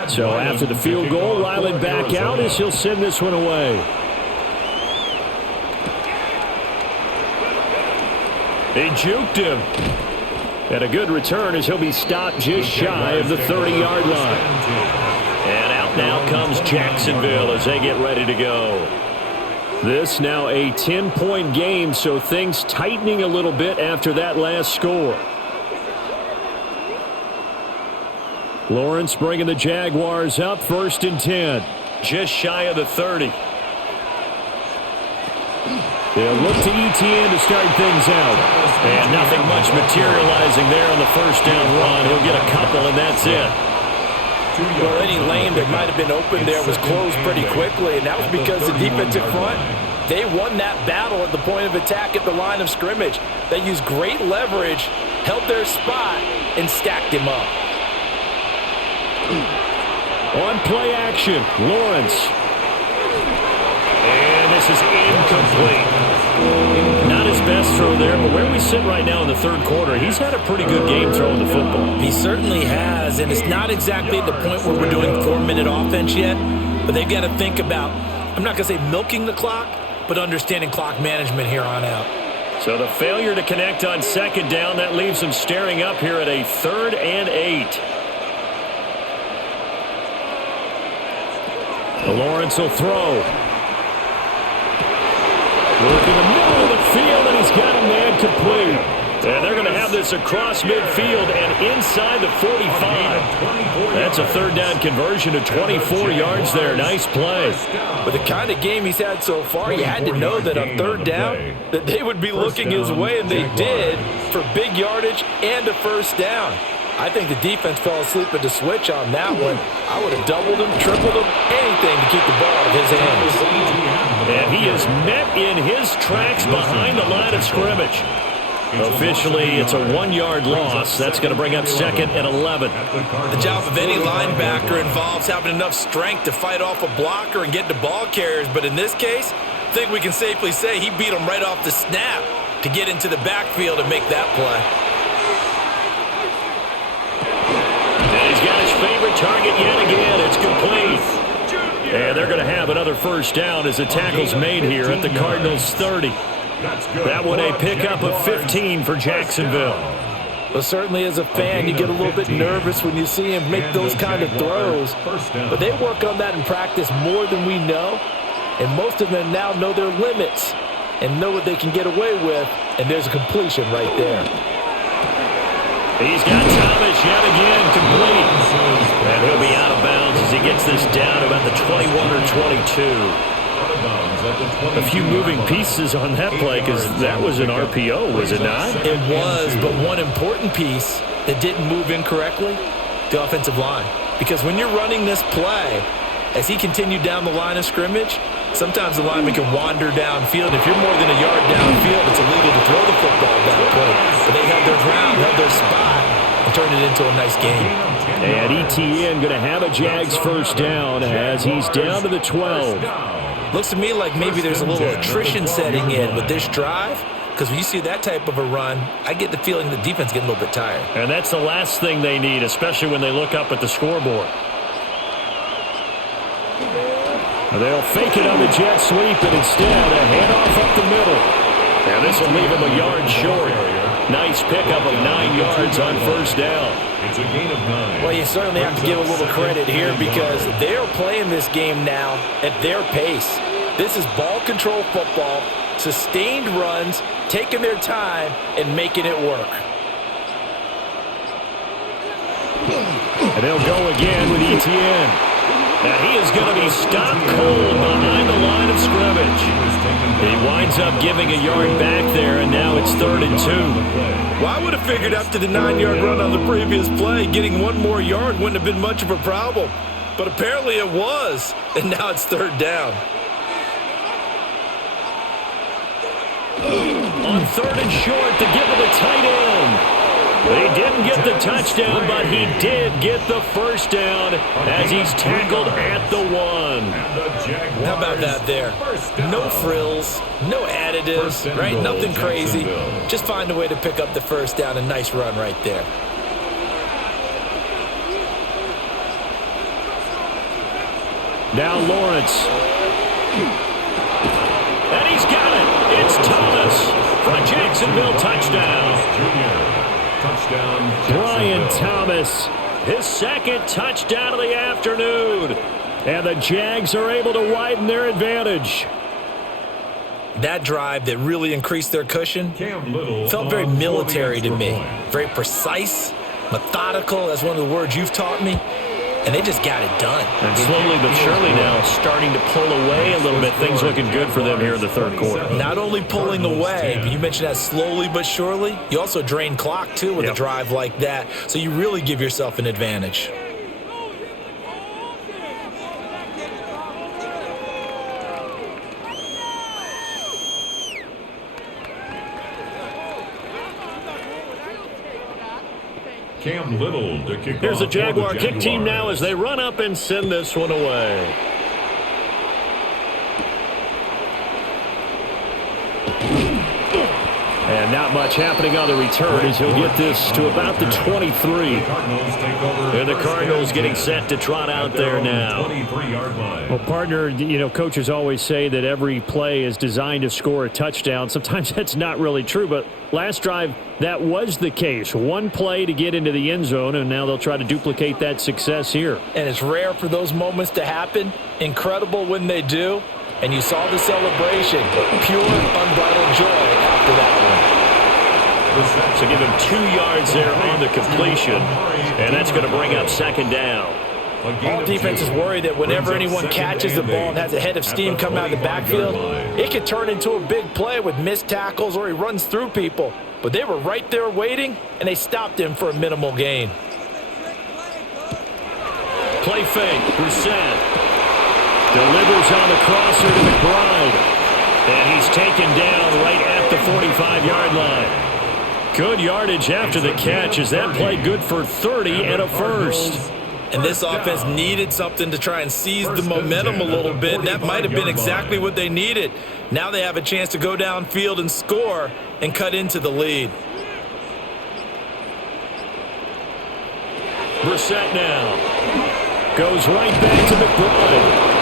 So after the field goal, Ryland back out as he'll send this one away. They juked him. And a good return as he'll be stopped just shy of the 30-yard line. And out now comes Jacksonville as they get ready to go. This now a 10-point game, so things tightening a little bit after that last score. Lawrence bringing the Jaguars up 1st and 10. Just shy of the 30. They'll look to ETN to start things out. And nothing much materializing there on the 1st down run. He'll get a couple, and that's it. Well, any lane that might have been open there was closed pretty quickly, and that was because the defensive front, they won that battle at the point of attack at the line of scrimmage. They used great leverage, held their spot, and stacked him up. On play action, Lawrence. And this is incomplete. Not his best throw there, but where we sit right now in the 3rd quarter, he's had a pretty good game throwing the football. He certainly has, and it's not exactly at the point where we're doing 4-minute offense yet, but they've got to think about, I'm not going to say milking the clock, but understanding clock management here on out. So the failure to connect on 2nd down, that leaves them staring up here at a 3rd and 8. Lawrence will throw. Work in the middle of the field, and he's got him there complete. And they're going to have this across midfield and inside the 45. That's a 3rd down conversion of 24 yards there. Nice play. With the kind of game he's had so far, you had to know that on 3rd down that they would be looking his way, and they did, for big yardage and a 1st down. I think the defense fell asleep at the switch on that one. I would have doubled him, tripled him, anything to keep the ball out of his hands. And he is met in his tracks behind the line of scrimmage. Officially, it's a 1-yard loss. That's going to bring up 2nd and 11. The job of any linebacker involves having enough strength to fight off a blocker and get to ball carriers. But in this case, I think we can safely say he beat him right off the snap to get into the backfield and make that play. And he's got his favorite target yet again. It's complete. And they're going to have another first down as the tackle's made here at the Cardinals' 30. That one a pickup of 15 for Jacksonville. Well, certainly as a fan, you get a little bit nervous when you see him make those kind of throws. But they work on that in practice more than we know. And most of them now know their limits and know what they can get away with. And there's a completion right there. He's got Thomas yet again complete. And he'll be out of bounds as he gets this down about the 21 or 22. A few moving pieces on that play because that was an RPO, was it not? It was, but one important piece that didn't move incorrectly, the offensive line. Because when you're running this play, as he continued down the line of scrimmage, sometimes the lineman can wander downfield. If you're more than a yard downfield, it's illegal to throw the football that way. But they held their ground, held their spot, and turned it into a nice game. And ETN going to have a Jags first down as he's down to the 12. Looks to me like maybe there's a little attrition setting in with this drive. Because when you see that type of a run, I get the feeling the defense getting a little bit tired. And that's the last thing they need, especially when they look up at the scoreboard. They'll fake it on the jet sweep, and instead a handoff up the middle. And this will leave him a yard short. Nice pickup of 9 yards on first down. It's a gain of 9. Well, you certainly have to give a little credit here because they're playing this game now at their pace. This is ball control football, sustained runs, taking their time, and making it work. And they'll go again with ETN. Now he is going to be stopped cold behind the line of scrimmage. He winds up giving a yard back there, and now it's 3rd and 2. Well, I would have figured after the 9-yard run on the previous play, getting one more yard wouldn't have been much of a problem. But apparently it was, and now it's 3rd down. On 3rd and short to give it a tight end. He didn't get the touchdown, but he did get the first down as he's tackled at the 1. How about that there? No frills, no additives, right? Nothing crazy. Just find a way to pick up the first down. A nice run right there. Now Lawrence. And he's got it. It's Thomas for a Jacksonville touchdown. Brian Thomas, his 2nd touchdown of the afternoon. And the Jags are able to widen their advantage. That drive that really increased their cushion felt very military to me. Very precise, methodical. That's one of the words you've taught me. And they just got it done. And slowly but surely now starting to pull away a little bit. Things looking good for them here in the 3rd quarter. Not only pulling away, but you mentioned that slowly but surely. You also drain clock, too, with a drive like that. So you really give yourself an advantage. Cam Little to kick Here's the off Jaguar the kick team now Jaguars. as they run up and send this one away. And not much happening on the return as he'll get this to about the 23. And the Cardinals getting set to trot out there now. Well, partner, you know, coaches always say that every play is designed to score a touchdown. Sometimes that's not really true, but last drive, that was the case. One play to get into the end zone, and now they'll try to duplicate that success here. And it's rare for those moments to happen. Incredible when they do. And you saw the celebration. Pure, unbridled joy after that one. So give him 2 yards there on the completion, and that's going to bring up 2nd down. All defenses worry that whenever anyone catches the ball and has a head of steam coming out of the backfield, it could turn into a big play with missed tackles or he runs through people. But they were right there waiting, and they stopped him for a minimal gain. Play fake, Brissett. Delivers on the crosser to McBride. And he's taken down right at the 45-yard line. Good yardage after the catch as that play good for 30 and a first. And this offense needed something to try and seize the momentum a little bit. That might have been exactly what they needed. Now they have a chance to go downfield and score and cut into the lead. Brissett now goes right back to McBride.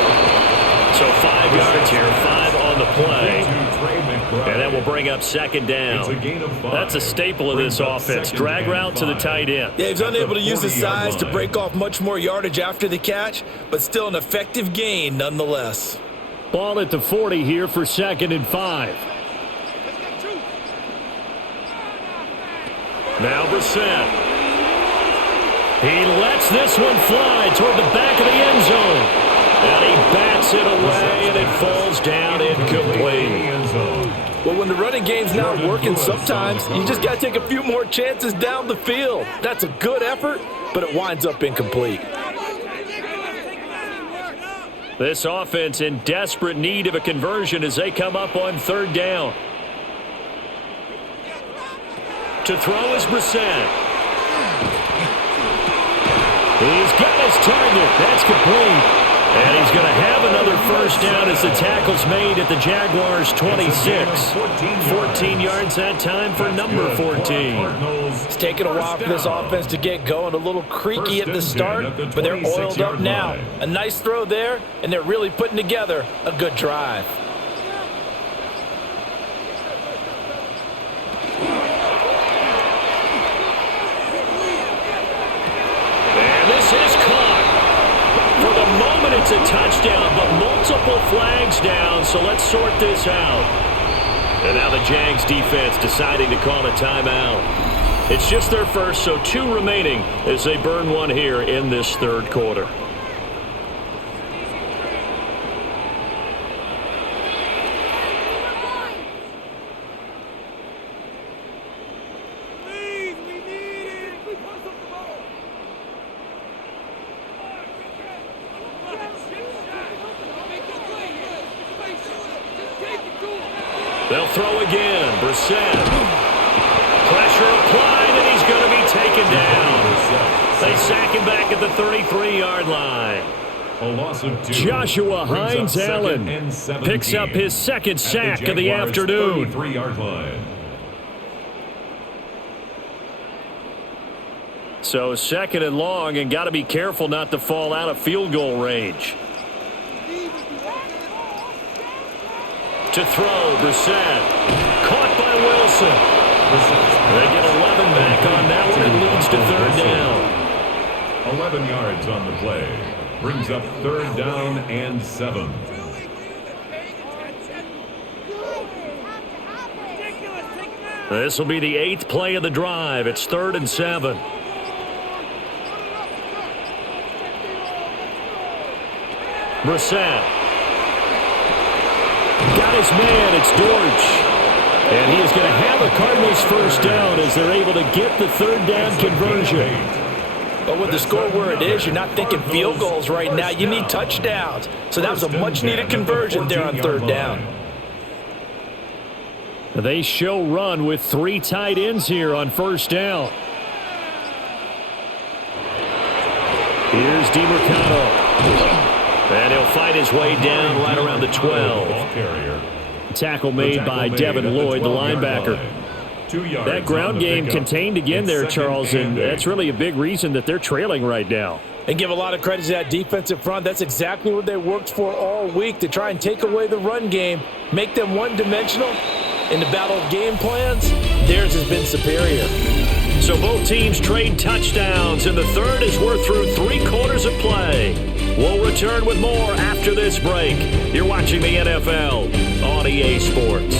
So 5 yards here, 5 on the play. And that will bring up second down. That's a staple of this offense. Drag route to the tight end. Yeah, he's unable to use his size to break off much more yardage after the catch, but still an effective gain nonetheless. Ball at the 40 here for 2nd and 5. Now Brissett. He lets this one fly toward the back of the end zone. And he bats it away, and it falls down incomplete. Well, when the running game's not working, sometimes you just got to take a few more chances down the field. That's a good effort, but it winds up incomplete. This offense in desperate need of a conversion as they come up on 3rd down. To throw is Brissett. He's got his target. That's complete. And he's going to have another first down as the tackle's made at the Jaguars' 26. 14 yards that time for number 14. It's taken a while for this offense to get going. A little creaky at the start, but they're oiled up now. A nice throw there, and they're really putting together a good drive. And this is caught. For the moment, it's a touchdown, but multiple flags down, so let's sort this out. And now the Jags defense deciding to call a timeout. It's just their first, so 2 remaining as they burn one here in this 3rd quarter. They'll throw again. Brissett. Pressure applied, and he's going to be taken down. They sack him back at the 33-yard line. A loss of 2. Joshua Hines-Allen picks up his 2nd sack of the afternoon. 33-yard line. So 2nd and long, and got to be careful not to fall out of field goal range. To throw, Brissett. Caught by Wilson. They get 11 back on that one and leads to 3rd down. 11 yards on the play. Brings up 3rd down and 7. This will be the 8th play of the drive. It's 3rd and 7. Brissett. Got his man. It's Dortch. And he is going to have a Cardinals first down as they're able to get the 3rd down conversion. But with the score where it is, you're not thinking field goals right now. You need touchdowns. So that was a much-needed conversion there on 3rd down. They show run with 3 tight ends here on first down. Here's DeMarcano. And he'll fight his way down right around the 12. Tackle made by Devin Lloyd, the linebacker. That ground game contained again there, Charles, and that's really a big reason that they're trailing right now. And give a lot of credit to that defensive front. That's exactly what they worked for all week, to try and take away the run game, make them one-dimensional. In the battle of game plans, theirs has been superior. So both teams trade touchdowns, and the 3rd as we're through 3 quarters of play. We'll return with more after this break. You're watching the NFL on EA Sports.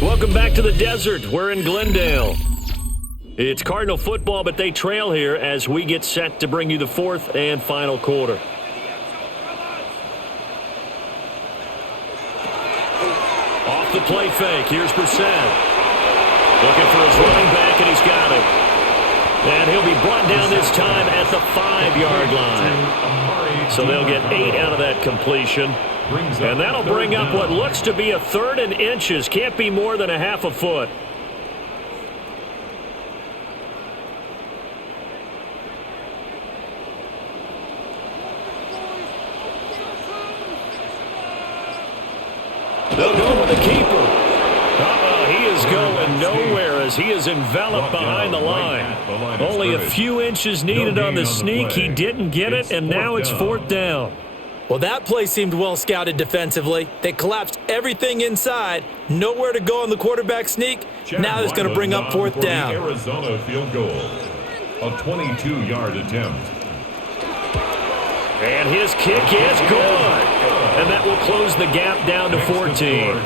Welcome back to the desert. We're in Glendale. It's Cardinal football, but they trail here as we get set to bring you the 4th and final quarter. Off the play fake. Here's Brissett. Looking for his running back, and he's got it. And he'll be brought down this time at the 5-yard line. So they'll get 8 out of that completion. And that'll bring up what looks to be a 3rd and inches. Can't be more than a half a foot. They'll go with the keeper. He is going nowhere as he is enveloped behind the line. Only a few inches needed on the sneak. He didn't get it, and now it's 4th down. Well, that play seemed well scouted defensively. They collapsed everything inside. Nowhere to go on the quarterback sneak. Now it's going to bring up 4th down. Arizona field goal. A 22-yard attempt. And his kick is good. And that will close the gap down to 14.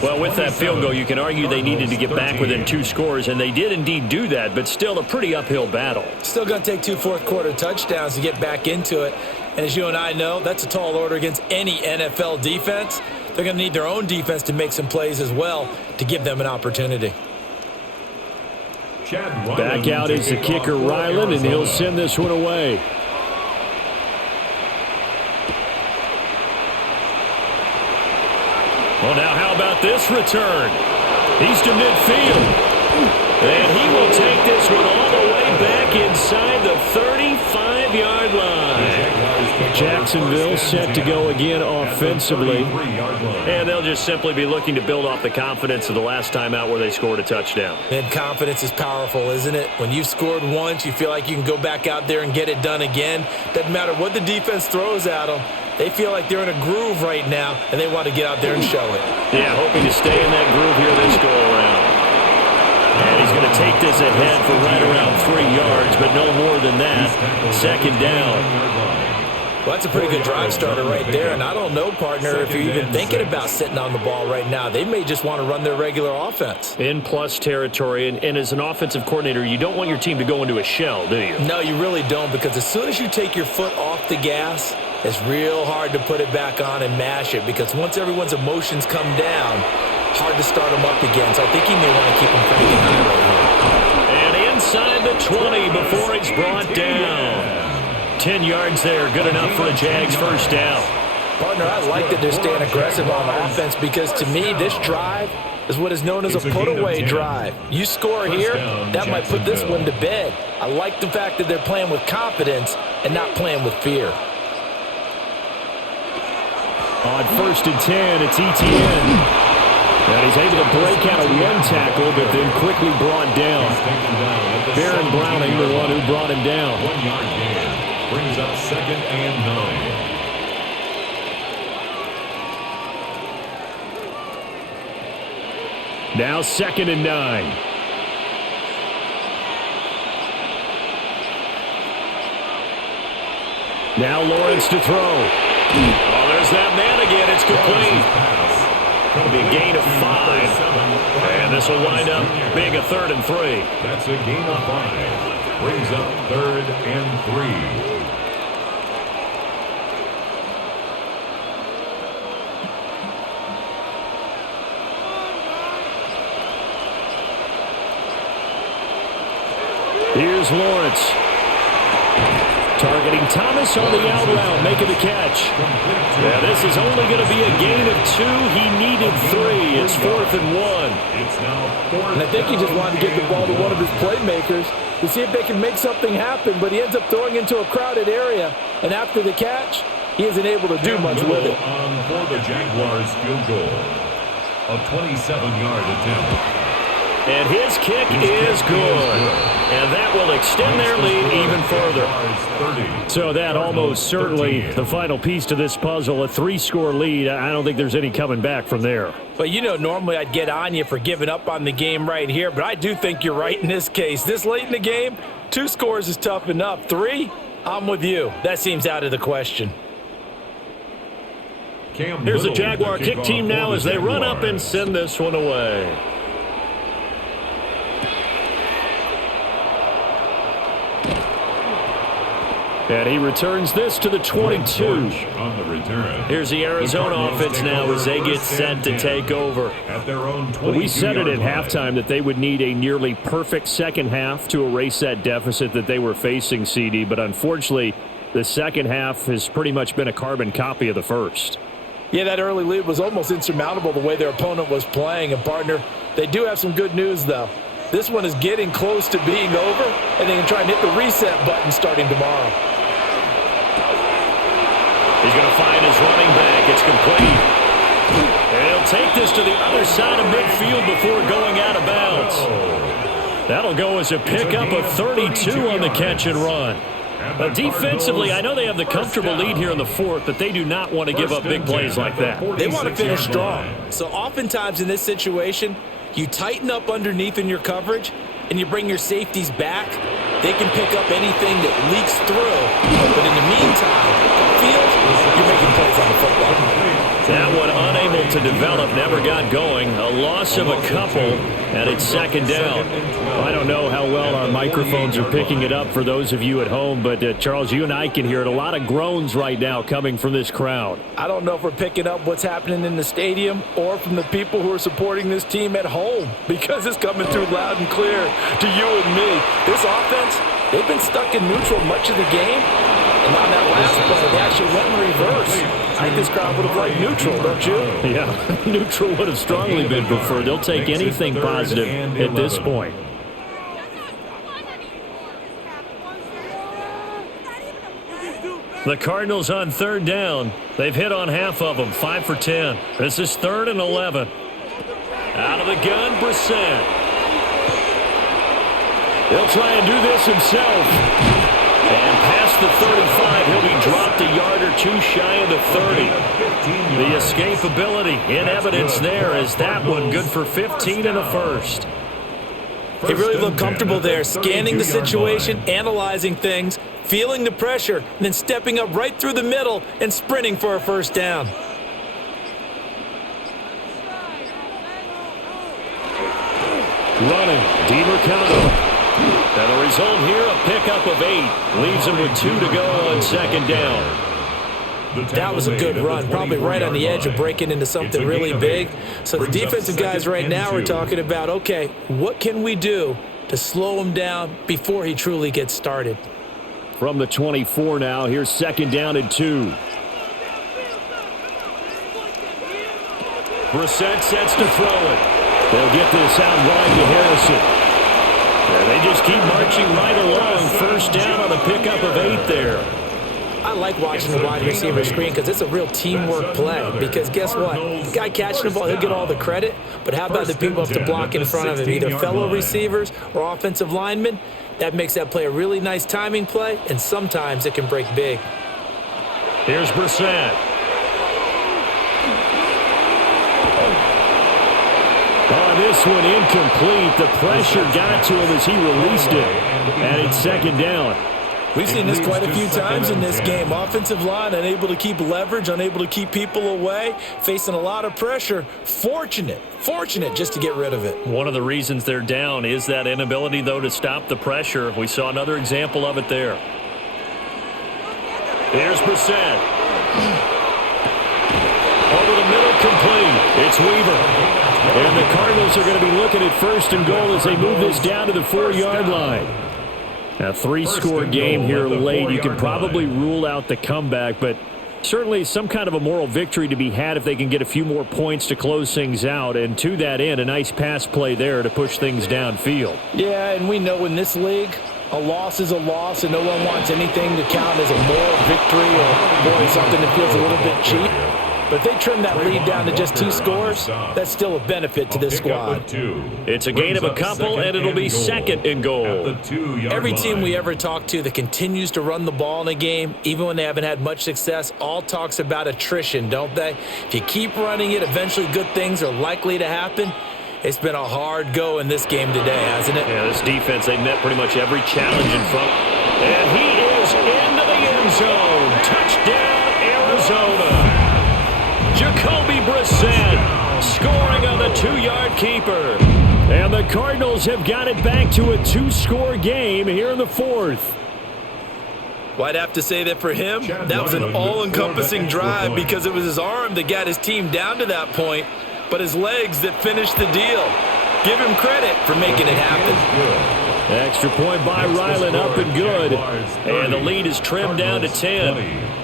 Well, with that field goal, you can argue they needed to get back within 2 scores, and they did indeed do that, but still a pretty uphill battle. Still going to take 2 fourth-quarter touchdowns to get back into it. And as you and I know, that's a tall order against any NFL defense. They're going to need their own defense to make some plays as well to give them an opportunity. Back out is the kicker, Ryland, and he'll send this one away. Well, now how about this return? He's to midfield. And he will take this one all the way back inside the 35-yard line. Jacksonville set to go again offensively. And they'll just simply be looking to build off the confidence of the last time out where they scored a touchdown. And confidence is powerful, isn't it? When you've scored once, you feel like you can go back out there and get it done again. Doesn't matter what the defense throws at them. They feel like they're in a groove right now, and they want to get out there and show it. Yeah, hoping to stay in that groove here this go-around. And he's going to take this ahead for right around 3 yards, but no more than that. 2nd down. Well, that's a pretty good drive starter right there, and I don't know, partner, if you're even thinking about sitting on the ball right now. They may just want to run their regular offense. In plus territory, and as an offensive coordinator, you don't want your team to go into a shell, do you? No, you really don't, because as soon as you take your foot off the gas, it's real hard to put it back on and mash it, because once everyone's emotions come down, hard to start them up again. So I think he may want to keep them cranking high right here. And inside the 20 before it's brought down. 10 yards there, good enough for a Jags 1st down. Partner, I like that they're staying aggressive on offense, because to me, this drive is what is known as a put-away drive. You score here, that might put this one to bed. I like the fact that they're playing with confidence and not playing with fear. On 1st and 10, it's Etienne. And he's able to break out of one tackle, but then quickly brought down. Baron Browning, the one who brought him down. 1-yard gain brings up 2nd and 9. Now 2nd and 9. Now Lawrence to throw. Oh, there's that man again. It's complete. It'll be a gain of 5. And this will wind up being a 3rd and 3. That's a gain of 5. Brings up 3rd and 3. Here's Lawrence. Targeting Thomas on the out route, making the catch. Yeah, this is only going to be a gain of 2. He needed 3. It's 4th and 1. It's now 4th. And I think he just wanted to get the ball to one of his playmakers to see if they can make something happen, but he ends up throwing into a crowded area, and after the catch, he isn't able to do much with it. On for the Jaguars field goal. A 27-yard attempt. And his kick is good. And that will extend their lead even further. So that almost certainly the final piece to this puzzle, a 3-score lead. I don't think there's any coming back from there. But you know, normally I'd get on you for giving up on the game right here, but I do think you're right in this case. This late in the game, 2 scores is tough enough. 3, I'm with you. That seems out of the question. Here's the Jaguar kick team now as they run up and send this one away. And he returns this to the 22. On the return. Here's the Arizona offense now as they get set to take over. At their own We said it at 22-yard line. halftime that they would need a nearly perfect second half to erase that deficit that they were facing, CD. But unfortunately, the second half has pretty much been a carbon copy of the first. Yeah, that early lead was almost insurmountable the way their opponent was playing. And, partner, they do have some good news, though. This one is getting close to being over, and they can try and hit the reset button starting tomorrow. He's going to find his running back. It's complete. And he'll take this to the other side of midfield before going out of bounds. That'll go as a pickup of 32 on the catch and run. But defensively, I know they have the comfortable lead here in the fourth, but they do not want to give up big plays like that. They want to finish strong. So oftentimes in this situation, you tighten up underneath in your coverage, and you bring your safeties back. They can pick up anything that leaks through. But in the meantime, upfield, you're making plays on the football. That one unable to develop, never got going. A loss of a couple, and it's second down. Well, I don't know how well our microphones are picking it up for those of you at home, but Charles, you and I can hear it. A lot of groans right now coming from this crowd. I don't know if we're picking up what's happening in the stadium or from the people who are supporting this team at home, because it's coming through loud and clear to you and me. This offense, they've been stuck in neutral much of the game, and on that last play, they actually went in reverse. I think this crowd would have liked neutral, don't you? Yeah, neutral would have strongly been preferred. They'll take anything positive at this point. The Cardinals on third down. They've hit on half of them, 5 for 10. This is 3rd and 11. Out of the gun, Brissett. He'll try and do this himself. And past the 35, he'll be dropped a yard or two shy of the 30. The escapability in evidence there as that one good for 15 in the first. He really looked comfortable there, scanning the situation, analyzing things, feeling the pressure, and then stepping up right through the middle and sprinting for a first down. Running, DeMarcano. And the result here, a pickup of 8. Leaves him with 2 to go on second down. That was a good run, probably right on the edge of breaking into something really big. So the defensive guys right now are talking about, okay, what can we do to slow him down before he truly gets started? From the 24 now, here's second down and 2. Brissett sets to throw it. They'll get this out wide to Harrison. And they just keep marching right along. First down on a pickup of 8 there. I like watching the wide receiver screen because it's a real teamwork play. Because guess what? The guy catching the ball, he'll get all the credit. But how about the people up to block in front of him, either fellow receivers or offensive linemen? That makes that play a really nice timing play, and sometimes it can break big. Here's Brissett. Oh, this one incomplete. The pressure got to him as he released it. And it's second down. We've seen this quite a few times in this game. Offensive line unable to keep leverage, unable to keep people away, facing a lot of pressure. Fortunate just to get rid of it. One of the reasons they're down is that inability, though, to stop the pressure. We saw another example of it there. Here's Brissett. Over the middle, complete. It's Weaver. And the Cardinals are going to be looking at first and goal as they move this down to the 4-yard line. A 3-score game here late. You can probably rule out the comeback, but certainly some kind of a moral victory to be had if they can get a few more points to close things out. And to that end, a nice pass play there to push things downfield. Yeah, and we know in this league, a loss is a loss, and no one wants anything to count as a moral victory or something that feels a little bit cheap. But if they trim that lead down to just 2 scores, that's still a benefit to this squad. It's a gain of a couple, and it'll be second and goal. Every team we ever talk to that continues to run the ball in a game, even when they haven't had much success, all talks about attrition, don't they? If you keep running it, eventually good things are likely to happen. It's been a hard go in this game today, hasn't it? Yeah, this defense, they met pretty much every challenge in front. And he is into the end zone. Touchdown, Arizona. Jacoby Brissett scoring on the 2-yard keeper. And the Cardinals have got it back to a 2-score game here in the fourth. Well, I'd have to say that for him, that was an all-encompassing drive because it was his arm that got his team down to that point, but his legs that finished the deal. Give him credit for making it happen. Extra point by Ryland, up and good. And the lead is trimmed down to 10.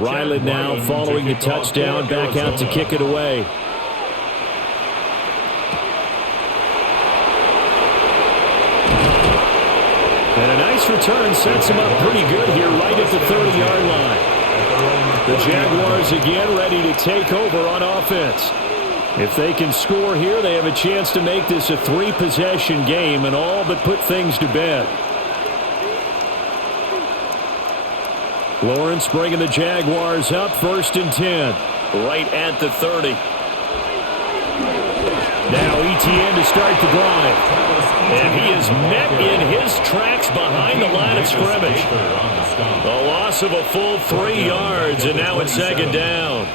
Ryland now following the touchdown, back out to kick it away. And a nice return sets him up pretty good here right at the 30-yard line. The Jaguars again ready to take over on offense. If they can score here, they have a chance to make this a 3-possession game and all but put things to bed. Lawrence bringing the Jaguars up, 1st and 10. Right at the 30. Now ETN to start the drive. And he is met in his tracks behind the line of scrimmage. A loss of a full 3 yards, and now it's 2nd down.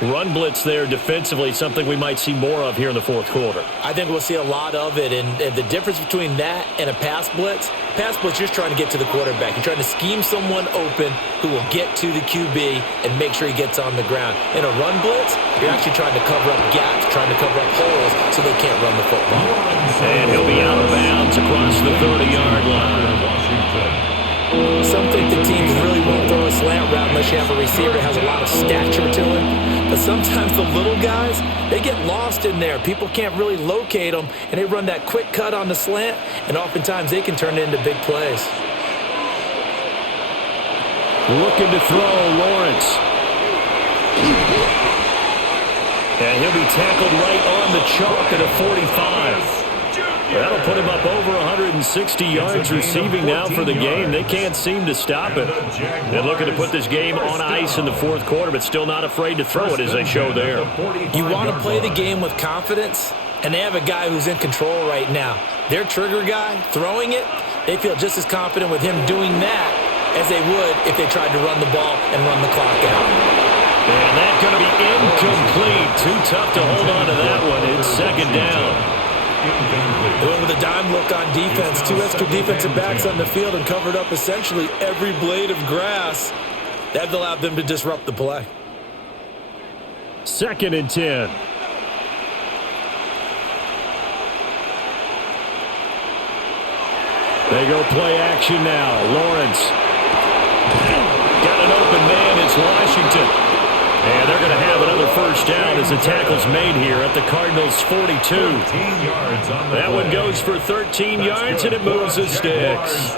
Run blitz there defensively, something we might see more of here in the 4th quarter. I think we'll see a lot of it, and the difference between that and a pass blitz, you're just trying to get to the quarterback. You're trying to scheme someone open who will get to the QB and make sure he gets on the ground. In a run blitz, you're actually trying to cover up gaps, trying to cover up holes so they can't run the football. And he'll be out of bounds across the 30-yard line. Some think the teams really won't throw a slant route unless you have a receiver that has a lot of stature to him. But sometimes the little guys, they get lost in there. People can't really locate them, and they run that quick cut on the slant, and oftentimes they can turn it into big plays. Looking to throw, Lawrence. And he'll be tackled right on the chalk at a 45. That'll put him up over 160 yards receiving now for the game. They can't seem to stop it. They're looking to put this game on ice in the 4th quarter, but still not afraid to throw it as they show there. You want to play the game with confidence, and they have a guy who's in control right now. Their trigger guy, throwing it, they feel just as confident with him doing that as they would if they tried to run the ball and run the clock out. And that's going to be incomplete. Too tough to hold on to that one. It's 2nd down. They went with a dime look on defense. 2 extra defensive backs on the field and covered up essentially every blade of grass. That allowed them to disrupt the play. 2nd and 10. They go play action now. Lawrence. Got an open man. It's Washington. And they're going to have another 1st down as the tackle's made here at the Cardinals' 42. That one goes for 13 yards, and it moves the sticks.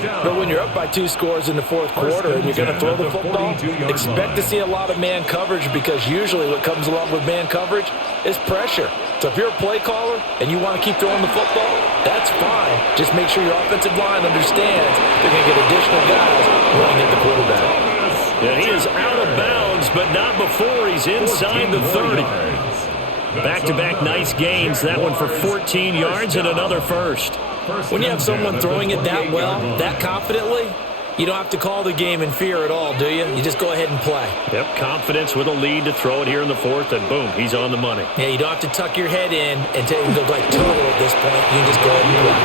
But when you're up by 2 scores in the 4th quarter and you're going to throw the football, expect to see a lot of man coverage because usually what comes along with man coverage is pressure. So if you're a play caller and you want to keep throwing the football, that's fine. Just make sure your offensive line understands they're going to get additional guys running at the quarterback. Yeah, he is out of bounds, but not before he's inside the 30. Back-to-back nice gains. That one for 14 yards and another 1st. When you have someone throwing it that well, that confidently, you don't have to call the game in fear at all, do you? You just go ahead and play. Yep, confidence with a lead to throw it here in the 4th, and boom, he's on the money. Yeah, you don't have to tuck your head in and go like total at this point. You can just go ahead and play.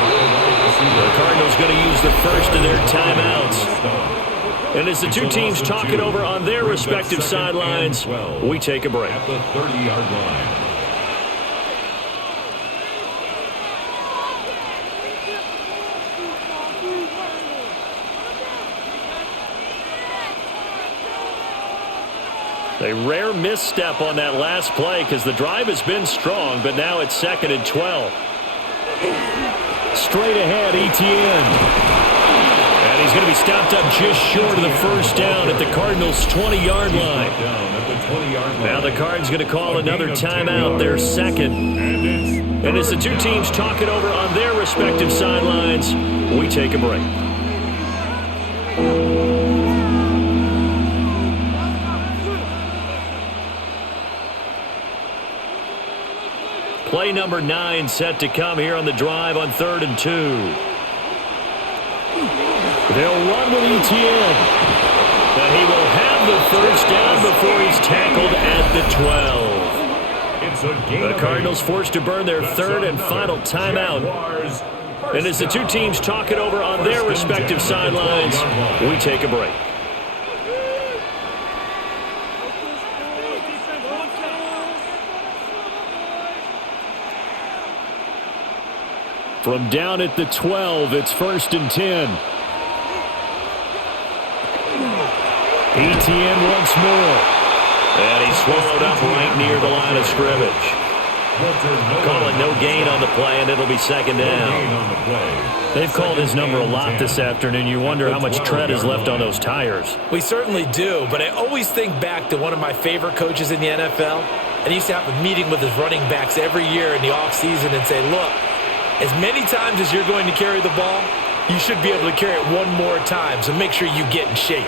The Cardinals going to use the first of their timeouts. And as the two teams talk it over on their respective sidelines, we take a break. At the 30-yard line. A rare misstep on that last play because the drive has been strong, but now it's 2nd and 12. Straight ahead, ETN. And he's going to be stopped up just short of the 1st down at the Cardinals' 20-yard line. Now the Cards going to call another timeout, their 2nd. And as the two teams talk it over on their respective sidelines, we take a break. Play number 9 set to come here on the drive on 3rd and 2. They'll run with Etienne. But he will have the first down before he's tackled at the 12. The Cardinals forced to burn their third and final timeout. And as the two teams talk it over on their respective sidelines, we take a break. From down at the 12, it's 1st and 10. Etienne once more. And he's swallowed up right near the line of scrimmage. Calling no gain on the play, and it'll be 2nd down. They've called his number a lot this afternoon. You wonder how much tread is left on those tires. We certainly do, but I always think back to one of my favorite coaches in the NFL. And he used to have a meeting with his running backs every year in the offseason and say, look, as many times as you're going to carry the ball, you should be able to carry it one more time, so make sure you get in shape.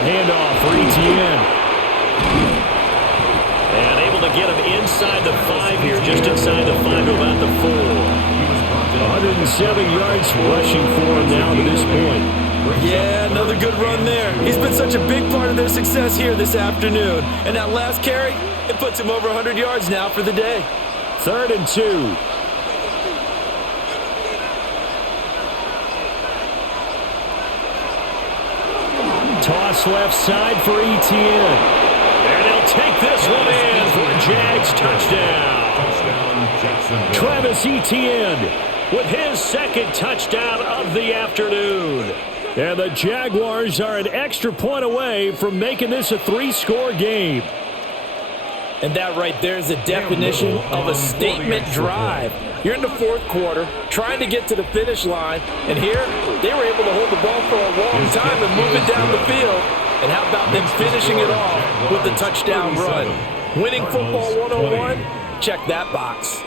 Handoff for Etienne. And able to get him inside the 5 here, just inside the 5 to about the 4. 107 yards rushing for him now to this point. Yeah, another good run there. He's been such a big part of their success here this afternoon. And that last carry, it puts him over 100 yards now for the day. 3rd and 2. Toss left side for Etienne. And he'll take this one in for a Jags touchdown. Travis Etienne with his 2nd touchdown of the afternoon. And the Jaguars are an extra point away from making this a 3-score game. And that right there is the definition of a statement drive. You're in the 4th quarter, trying to get to the finish line, and here they were able to hold the ball for a long time and move it down the field. And how about them finishing it off with the touchdown run? Winning football 101? Check that box.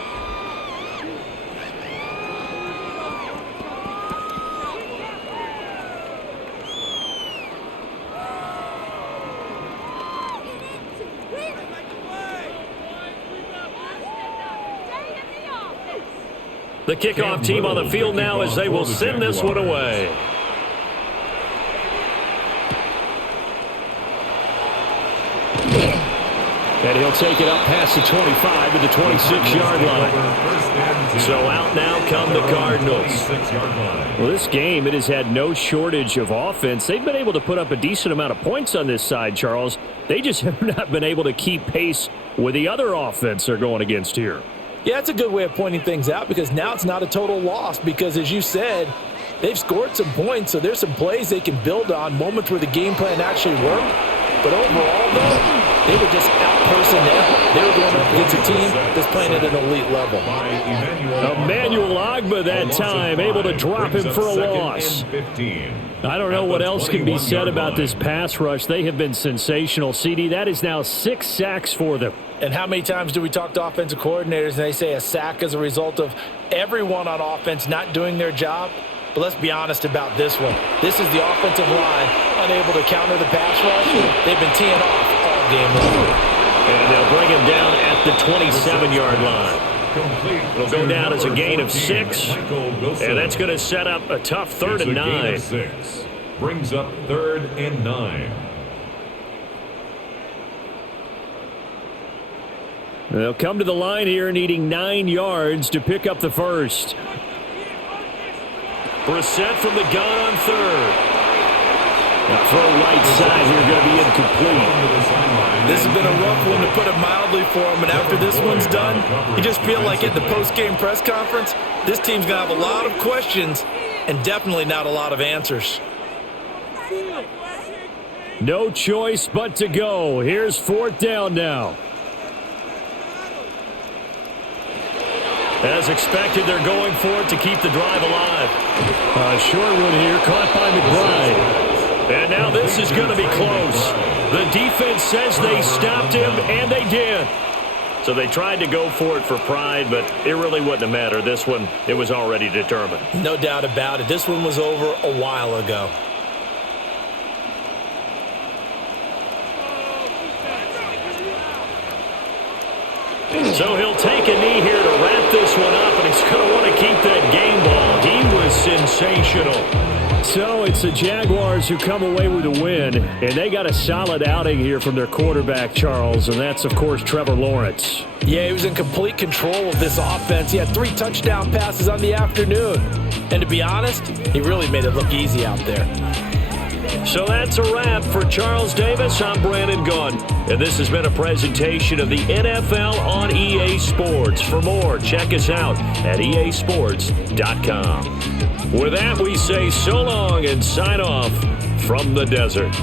The kickoff team on the field now as they will send this one away. And he'll take it up past the 25 to the 26-yard line. So out now come the Cardinals. Well, this game, it has had no shortage of offense. They've been able to put up a decent amount of points on this side, Charles. They just have not been able to keep pace with the other offense they're going against here. Yeah, that's a good way of pointing things out because now it's not a total loss because, as you said, they've scored some points, so there's some plays they can build on, moments where the game plan actually worked. But overall, though, they were just out-personnel. They were going up against a team that's playing at an elite level. Emmanuel Ogbah that time, able to drop him for a loss. I don't know what else can be said about this pass rush. They have been sensational. CD, that is now 6 sacks for them. And how many times do we talk to offensive coordinators and they say a sack is a result of everyone on offense not doing their job? But let's be honest about this one. This is the offensive line unable to counter the pass rush. They've been teeing off all game long. And they'll bring him down at the 27-yard line. It'll go down as a gain of 6. And that's going to set up a tough 3rd and 9. Brings up 3rd and 9. They'll come to the line here needing 9 yards to pick up the first. Brissett from the gun on 3rd. The throw right side here going to be incomplete. This has been a rough one to put it mildly for him, and after this one's done, you just feel like at the post-game press conference, this team's going to have a lot of questions and definitely not a lot of answers. No choice but to go. Here's 4th down now. As expected, they're going for it to keep the drive alive. Short one here, caught by McBride. And now this is going to be close. The defense says they stopped him, and they did. So they tried to go for it for pride, but it really wouldn't have mattered. This one, it was already determined. No doubt about it. This one was over a while ago. So he'll take a knee here to wrap this one up, and he's going to want to keep that game ball. He was sensational. So it's the Jaguars who come away with a win, and they got a solid outing here from their quarterback, Charles, and that's, of course, Trevor Lawrence. Yeah, he was in complete control of this offense. He had 3 touchdown passes on the afternoon. And to be honest, he really made it look easy out there. So that's a wrap for Charles Davis. I'm Brandon Gunn, and this has been a presentation of the NFL on EA Sports. For more, check us out at easports.com. With that, we say so long and sign off from the desert.